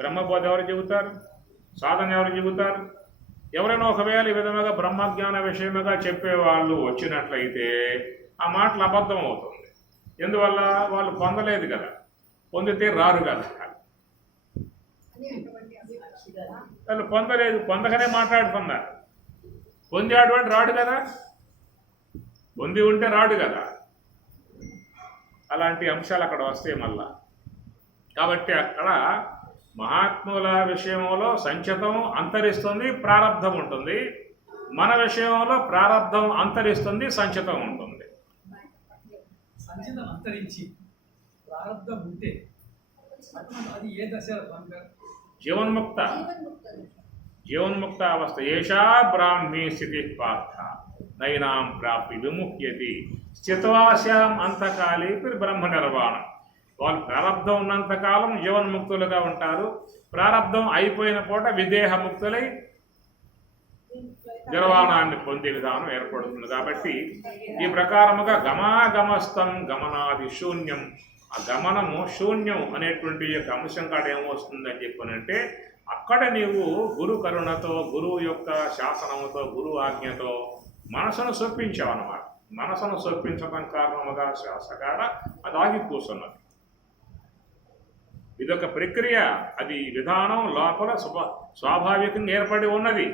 బ్రహ్మబోధ ఎవరు చెబుతారు? సాధన ఎవరు చెబుతారు? ఎవరైనా ఒకవేళ ఈ విధంగా బ్రహ్మజ్ఞాన విషయముగా చెప్పేవాళ్ళు వచ్చినట్లయితే ఆ మాటలు అబద్ధం అవుతుంది. ఎందువల్ల? వాళ్ళు పొందలేదు కదా, పొందితే రారు కదా. వాళ్ళు పొందలేదు, పొందకనే మాట్లాడుతున్నారు. పొందాడు అంటే రాడు కదా, పొంది ఉంటే రాడు కదా. అలాంటి అంశాలు అక్కడ వస్తాయి మళ్ళా. కాబట్టి అక్కడ మహాత్ముల విషయంలో సంచితం అంతరిస్తుంది, ప్రారబ్ధం ఉంటుంది. మన విషయంలో ప్రారబ్ధం అంతరిస్తుంది, సంచితం ఉంటుంది. సంచితం అంతరించి ప్రారబ్ధం ఉంటే అది ఏ దశ? జీవన్ముక్త అవస్థ. ఏషా బ్రాహ్మీ స్థితి పార్థ నైనాం ప్రాప్తి విముఖ్యతి స్థిత్వాస్యాం అంతకాలే బ్రహ్మ నిర్వాణం. వాళ్ళు ప్రారబ్ధం ఉన్నంతకాలం జీవన్ముక్తులుగా ఉంటారు. ప్రారబ్ధం అయిపోయిన పూట విదేహముక్తులై నిర్వాణాన్ని పొందే విధానం ఏర్పడుతుంది. కాబట్టి ఈ ప్రకారముగా గమాగమస్థం గమనాది శూన్యం. ఆ గమనము శూన్యం అనేటువంటి యొక్క అంశం కాడ ఏమొస్తుందని చెప్పనంటే అక్కడ నీవు గురు కరుణతో, గురువు యొక్క శాసనముతో, గురువు ఆజ్ఞతో మనసును చొప్పించావు అన్నమాట. మనసును చొప్పించడం కారణముగా శ్వాసగాడ అది ఆగి కూర్చున్నది. ఇదొక ప్రక్రియ, అది విధానం లోపల స్వాభావికంగా ఏర్పడి ఉన్నది.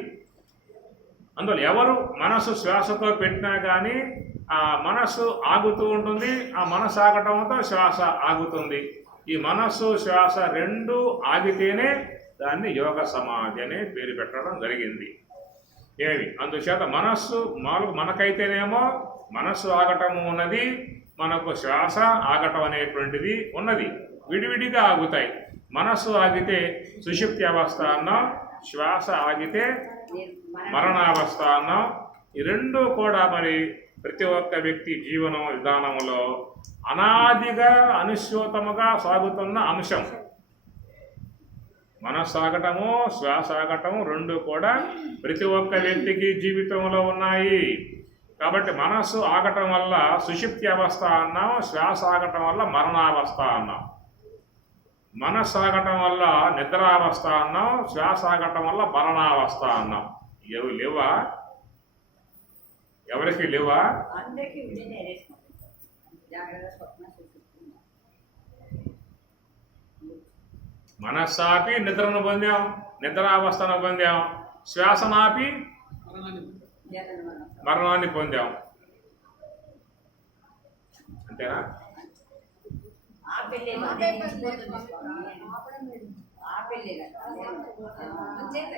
అందులో ఎవరు మనసు శ్వాసతో పెట్టినా కానీ ఆ మనస్సు ఆగుతూ ఉంటుంది, ఆ మనసు ఆగటంతో శ్వాస ఆగుతుంది. ఈ మనస్సు శ్వాస రెండు ఆగితేనే దాన్ని యోగ సమాధి అనే పేరు పెట్టడం జరిగింది. అందుచేత మనస్సు మనకైతేనేమో మనస్సు ఆగటము ఉన్నది, మనకు శ్వాస ఆగటం అనేటువంటిది ఉన్నది. విడివిడిగా ఆగుతాయి. మనస్సు ఆగితే సుషుప్తి అవస్థ అన్నాం, శ్వాస ఆగితే మరణావస్థ అన్నాం. ఈ రెండు కూడా మరి ప్రతి ఒక్క వ్యక్తి జీవనం విధానంలో అనాదిగా అనుస్యూతముగా సాగుతున్న అంశం. మనస్సు ఆగటము, శ్వాస ఆగటము రెండు కూడా ప్రతి ఒక్క వ్యక్తికి జీవితంలో ఉన్నాయి. కాబట్టి మనస్సు ఆగటం వల్ల సుషుప్తి అవస్థ అన్నాం, శ్వాస ఆగటం వల్ల మరణావస్థ అన్నాం. మనస్సు ఆగటం వల్ల నిద్రావస్థ అన్నాం, శ్వాస ఆగటం వల్ల మరణావస్థ అన్నాం. లేవా? ఎవరికి లేవా? మనస్సాపి నిద్రను పొందాం, నిద్రావస్థను పొందాం, శ్వాసనాపి మరణాన్ని పొందాం. అంతేనా?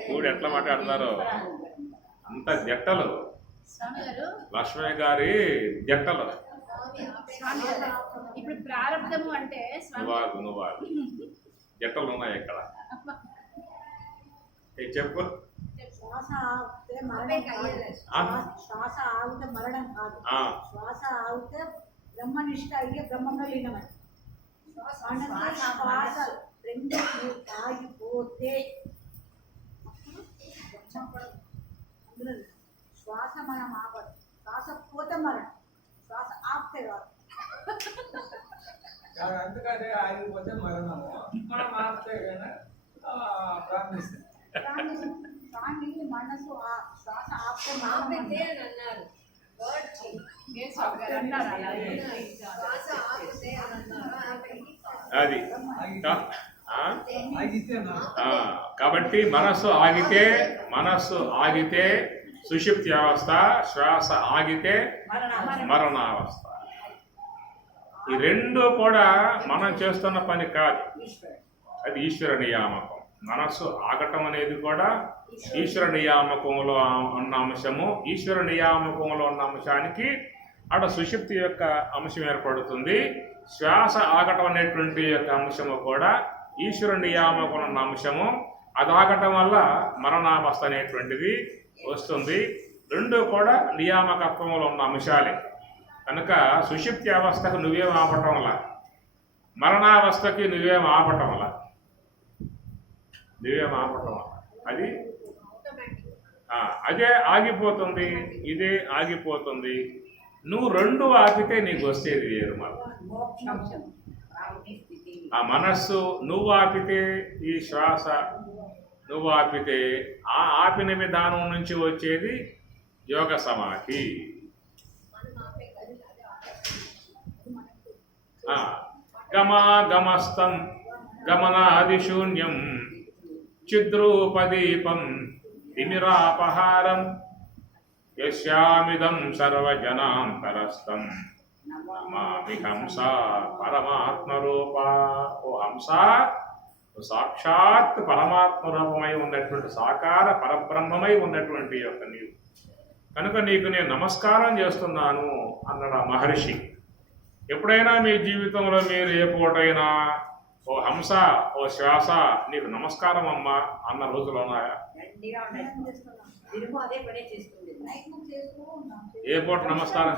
చూడు ఎట్లా మాట్లాడుతున్నారు, అంత జట్టలు. లక్ష్మయ్య గారి జట్టలు. ఇప్పుడు ప్రారంభము అంటే నువ్వు జట్టలు ఉన్నాయి ఇక్కడ. చెప్పు. శ్వాస ఆగితే మరణం కాదు. శ్వాస ఆగితే మరణం కాదు. శ్వాస ఆగితే బ్రహ్మనిష్ట అయ్యే బ్రహ్మంలో లీనమని. శ్వాస రెండు ఆగిపోతే అందులో శ్వాస మనం ఆగదు. శ్వాస పోతే మరణం, శ్వాస ఆపితే కాదు. అందుకనే ఆగిపోతే మరణము, మనం ఆపితే ప్రారంభిస్తాం. కానీ మనసు శ్వాస ఆపితే ఆపితే అని అన్నారు. అది కాబట్టి మనస్సు ఆగితే సుషుప్తి అవస్థ, శ్వాస ఆగితే మరణావస్థ. ఈ రెండు కూడా మనం చేస్తున్న పని కాదు, అది ఈశ్వర నియామకం. మనస్సు ఆగటం అనేది కూడా ఈశ్వర నియామకంలో ఉన్న అంశము. ఈశ్వర నియామకంలో ఉన్న అంశానికి అక్కడ సుషుప్తి యొక్క అంశం ఏర్పడుతుంది. శ్వాస ఆగటం అనేటువంటి యొక్క అంశము కూడా ఈశ్వర నియామకం ఉన్న అంశము. అది ఆగటం వల్ల మరణావస్థ అనేటువంటిది వస్తుంది. రెండు కూడా నియామకత్వంలో ఉన్న అంశాలే. కనుక సుషుప్తి అవస్థకు నువ్వేం ఆపటం వల్ల, మరణావస్థకి నువ్వేం ఆపటం వల్ల, అది అదే ఆగిపోతుంది, ఇదే ఆగిపోతుంది. నువ్వు రెండు ఆపితే నీకు వచ్చేది వేరు. ఆ మనస్సు నువ్వు ఆపితే, ఈ శ్వాస నువ్వు ఆపితే, ఆ ఆపిన విధానం నుంచి వచ్చేది యోగ సమాధి. గమస్థం గమనాదిశూన్యం చిద్రూపదీపం తిమిరాపహారం యస్యామిదం సర్వజనాంతరస్థం నమామి హంస పరమాత్మరూప. ఓ హంస, సాక్షాత్ పరమాత్మ రూపమై ఉన్నటువంటి, సాకార పరబ్రహ్మమై ఉన్నటువంటి యొక్క నీవు కనుక నీకు నేను నమస్కారం చేస్తున్నాను అన్నాడు ఆ మహర్షి. ఎప్పుడైనా మీ జీవితంలో మీరు ఏ పూటైనా ఓ హంస, ఓ శ్వాస, నీకు నమస్కారం అమ్మా అన్న రోజులు ఉన్నాయా? ఏ పూట నమస్కారం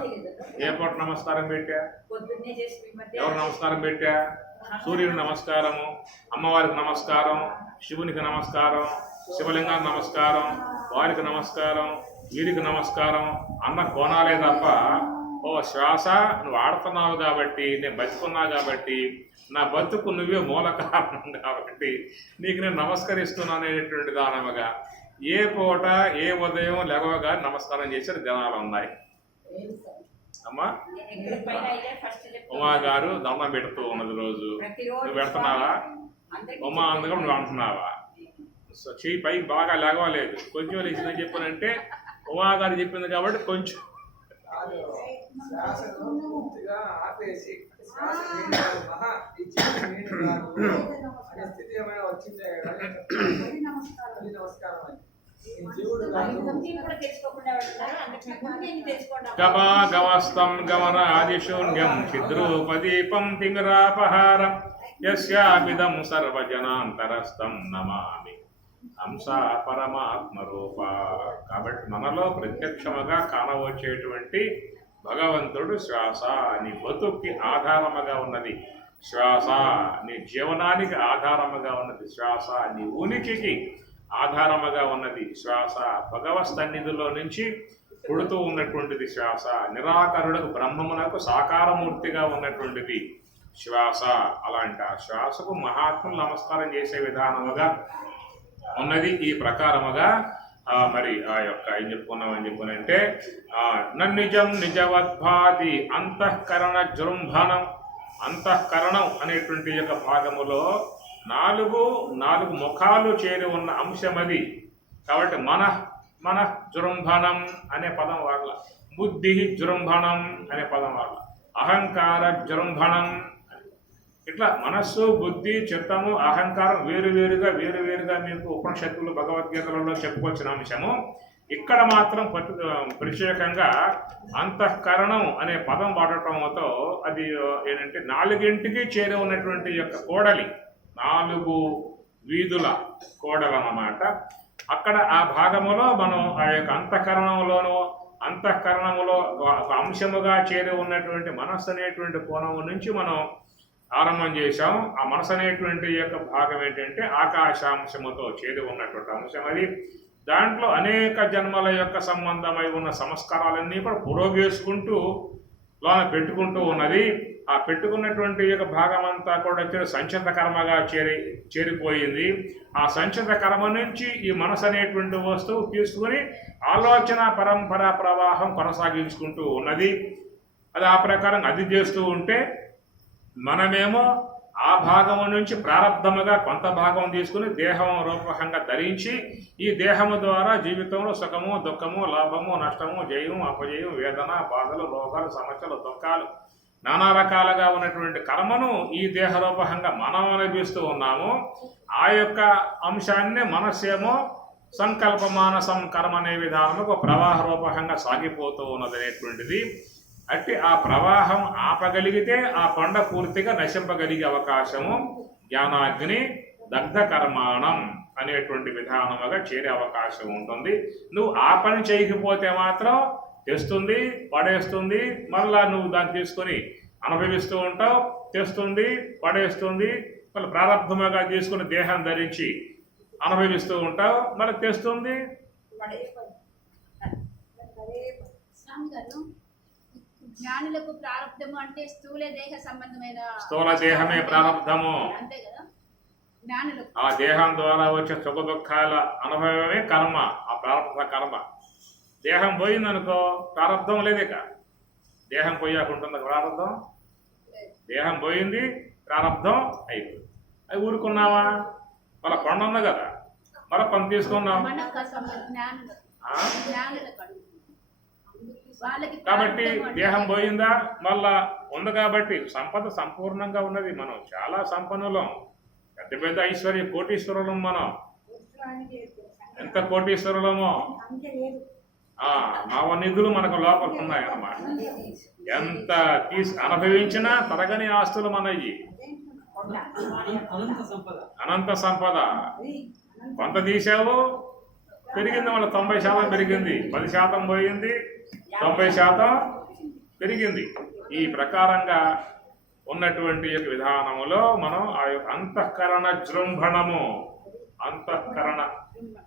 పెట్టా? ఎవరు నమస్కారం పెట్టా? సూర్యుడికి నమస్కారము, అమ్మవారికి నమస్కారం, శివునికి నమస్కారం, శివలింగానికి నమస్కారం, వారికి నమస్కారం, వీరికి నమస్కారం అన్న కోణాలే తప్ప ఓ శ్వాస నువ్వు ఆడుతున్నావు కాబట్టి, నేను బతుకున్నా కాబట్టి నా బతుకు నువ్వే మూల కారణం కాబట్టి నీకు నేను నమస్కరిస్తున్నాను అనేటువంటి దానముగా ఏ పూట ఏ ఉదయం లేవగా నమస్కారం చేసే జనాలు ఉన్నాయి. అమ్మా ఉమా గారు దండం పెడుతూ ఉన్నది రోజు. నువ్వు పెడుతున్నావా ఉమా? అందుకని నువ్వు అంటున్నావా? చెయ్యి పైకి బాగా లేగవలేదు, కొంచెం లేచిందని చెప్పానంటే ఉమా గారు చెప్పింది కాబట్టి కొంచెం శ్వాసను పూర్తిగా ఆపేసి శ్వాస మహా ఇచ్చిన అనే స్థితి ఏమైనా వచ్చిందే కదా. అది నమస్కారం అని జీవుడు గమా గమస్తం గమన ఆదిశూన్యం చిద్రూపదీపం తిమిరాపహారం యస్యాభిదం సర్వజనాంతరస్థం నమామి హంస పరమాత్మ రూప. కాబట్టి మనలో ప్రత్యక్షముగా కానవచ్చేటువంటి భగవంతుడు శ్వాస. నీ బతుక్కి ఆధారముగా ఉన్నది శ్వాస, నీ జీవనానికి ఆధారముగా ఉన్నది శ్వాస, నీ ఉనికికి ఆధారముగా ఉన్నది శ్వాస. భగవత్ సన్నిధిలో నుంచి పుడుతూ ఉన్నటువంటిది శ్వాస. నిరాకరుడుకు బ్రహ్మమునకు సాకారమూర్తిగా ఉన్నటువంటిది శ్వాస. అలాంటి ఆ శ్వాసకు మహాత్ములు నమస్కారం చేసే విధానముగా ఉన్నది. ఈ ప్రకారముగా మరి ఆ యొక్క ఏం చెప్పుకున్నామని చెప్పానంటే నన్నిజం నిజవద్భాతి అంతఃకరణ జృంభణం. అంతఃకరణం అనేటువంటి యొక్క భాగములో నాలుగు ముఖాలు చేరి ఉన్న అంశమది. కాబట్టి మన జృంభణం అనే పదం వాడల, బుద్ధి జృంభణం అనే పదం వాడల, అహంకార జృంభణం. ఇట్లా మనస్సు, బుద్ధి, చిత్తము, అహంకారం వేరువేరుగా మీకు ఉపనిషత్తులు భగవద్గీతలలో చెప్పుకొచ్చిన అంశము. ఇక్కడ మాత్రం ప్రత్యేకంగా అంతఃకరణం అనే పదం వాడటంతో అది ఏంటంటే నాలుగింటికి చేరి ఉన్నటువంటి యొక్క కోడలి, 4 వీధుల కోడలు అన్నమాట. అక్కడ ఆ భాగములో మనం ఆ యొక్క అంతఃకరణములో ఒక అంశముగా చేరి ఉన్నటువంటి మనస్సు అనేటువంటి కోణము నుంచి మనం ఆరంభం చేశాం. ఆ మనసు అనేటువంటి యొక్క భాగం ఏంటంటే ఆకాశాంశముతో చేరి ఉన్నటువంటి అంశం అది. దాంట్లో అనేక జన్మల యొక్క సంబంధమై ఉన్న సంస్కారాలన్నీ కూడా పురోగేసుకుంటూ లోన పెట్టుకుంటూ ఉన్నది. ఆ పెట్టుకున్నటువంటి యొక్క భాగం అంతా కూడా సంచిత కర్మగా చేరిపోయింది. ఆ సంచిత కర్మ నుంచి ఈ మనసు అనేటువంటి వస్తువు తీసుకుని ఆలోచన పరంపర ప్రవాహం కొనసాగించుకుంటూ ఉన్నది. అది ఆ ప్రకారం అది చేస్తూ ఉంటే మనమేమో ఆ భాగము నుంచి ప్రారంధముగా కొంత భాగం తీసుకుని దేహం రూపకంగా ధరించి ఈ దేహము ద్వారా జీవితంలో సుఖము, దుఃఖము, లాభము, నష్టము, జయము, అపజయం, వేదన, బాధలు, రోగాలు, సమస్యలు, దుఃఖాలు, నానా రకాలుగా ఉన్నటువంటి కర్మను ఈ దేహ రూపకంగా మనం అనుభవిస్తూ ఉన్నాము. ఆ యొక్క అంశాన్ని మనస్సేమో సంకల్ప మానసం కర్మ అనే విధానము ప్రవాహ రూపకంగా సాగిపోతూ ఉన్నది అనేటువంటిది. అట్టి ఆ ప్రవాహం ఆపగలిగితే ఆ కొండ పూర్తిగా నశింపగలిగే అవకాశము జ్ఞానాగ్ని దగ్ధ కర్మాణం అనేటువంటి విధానముగా చేరే అవకాశం ఉంటుంది. నువ్వు ఆ పని చేయకపోతే మాత్రం తెస్తుంది, పడేస్తుంది, మళ్ళా నువ్వు దాన్ని తీసుకొని అనుభవిస్తూ ఉంటావు. తెస్తుంది, పడేస్తుంది, మళ్ళీ ప్రారంభముగా తీసుకుని దేహం ధరించి అనుభవిస్తూ ఉంటావు. మళ్ళీ తెస్తుంది. జ్ఞానులకు ప్రారంధము అంటే స్థూల దేహ సంబంధమైన స్థూల దేహమే ప్రారంధము. అంతే కదా. జ్ఞానులకు ఆ దేహం ద్వారా వచ్చే సుఖ దుఃఖాల అనుభవమే కర్మ, ఆ ప్రారంభ కర్మ. దేహం పోయిందనుకో ప్రారంధం లేదు. ఇక దేహం పోయాకుంటుంది ప్రారంధం. దేహం పోయింది, ప్రారంధం అయిపోయింది. అది ఊరుకున్నావా? మళ్ళీ కొండ ఉంది కదా, మళ్ళీ కొంత తీసుకున్నాం. కాబట్టి దేహం పోయిందా, మళ్ళా ఉంది కాబట్టి సంపద సంపూర్ణంగా ఉన్నది. మనం చాలా సంపన్నులం, పెద్ద పెద్ద ఐశ్వర్య కోటీశ్వరులం. మనం ఎంత కోటీశ్వరులమో నవనిధులు మనకు లోపల ఉన్నాయన్నమాట. ఎంత అనుభవించినా తరగని ఆస్తులు మనయ్యి. అనంత సంపద. కొంత తీసావు, పెరిగింది, మళ్ళీ 90% పెరిగింది. 10% పోయింది, 90% పెరిగింది. ఈ ప్రకారంగా ఉన్నటువంటి విధానములో మనం ఆ యొక్క అంతఃకరణ జృంభణము,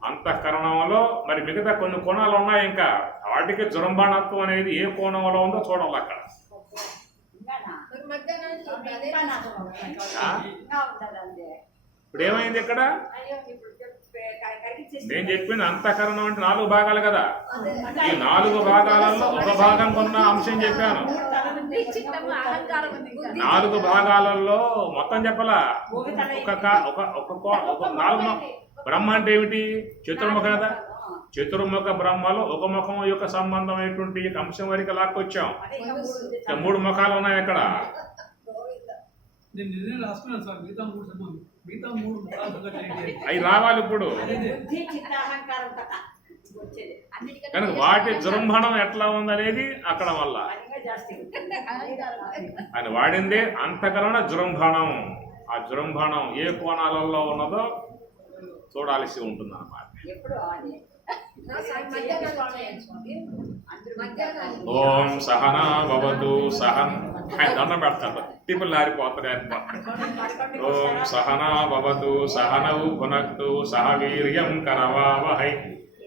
అంతఃకరణంలో మరి మిగతా కొన్ని కోణాలు ఉన్నాయి. ఇంకా వాటికి జృంభణత్వం అనేది ఏ కోణంలో ఉందో చూడాలి. అక్కడ ఇంకా నాశనం అవుతుంది. ఆ? ఇంకా ఉంటుందండి. ఇప్పుడు ఏమైంది ఇక్కడ? అయ్యో ఇప్పుడు కరిగిచ్చేసి నేను చెప్పింది అంతఃకరణం అంటే 4 భాగాలు కదా. ఈ 4 భాగాలలో ఒక భాగం కొన్న అంశం చెప్పాను. చిత్తము అహంకారం ఉంది ఇంకా. 4 భాగాలలో మొత్తం చెప్పలా. ఒక 4 బ్రహ్మ అంటే ఏమిటి? చతుర్ముఖ కదా. చతుర్ముఖ బ్రహ్మలో ఒక ముఖం యొక్క సంబంధమైనటువంటి అంశం వరకు లాక్కొచ్చాం. ఇంకా 3 ముఖాలు ఉన్నాయి అక్కడ. నేను నిన్నే రాసుకున్నాను సార్ మిగతా 3 అవి రావాలి ఇప్పుడు. బుద్ధి చిత్త అహంకారం కథ వచ్చేది అన్నిటికన్నా కనుక వాటి జృంభణం ఎట్లా ఉందనేది అక్కడ వల్ల అదిగా జాస్తి ఆయన వాడిందే అంతఃకరణ జృంభణం. ఆ జృంభణం ఏ కోణాలలో ఉన్నదో చూడాల్సి ఉంటుంది అన్నమాట. ఎప్పుడు ఆడి ఓం సహనా భవతు సహన ఆయన దండం పెడతాడు. టిపుల్ ఆరిపోతాడు. ఓం సహనా భవతు సహనౌ భునక్తు సహ వీర్యం కరవావహై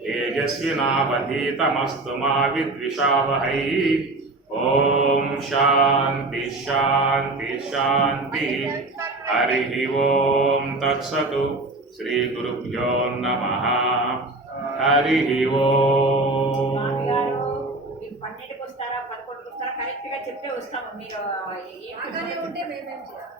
తేజస్వినావధీతమస్తు మా విద్విషావహై. ఓం శాంతి శాంతి శాంతి. హరి ఓం తత్సతు. శ్రీ గురుభ్యో నమః. హరి ఓం. మీరు 12కి వస్తారా 11కి వస్తారా కరెక్ట్ గా చెప్తే వస్తాము. మీరు బాగానే ఉంటే మేమేం చేయాలి?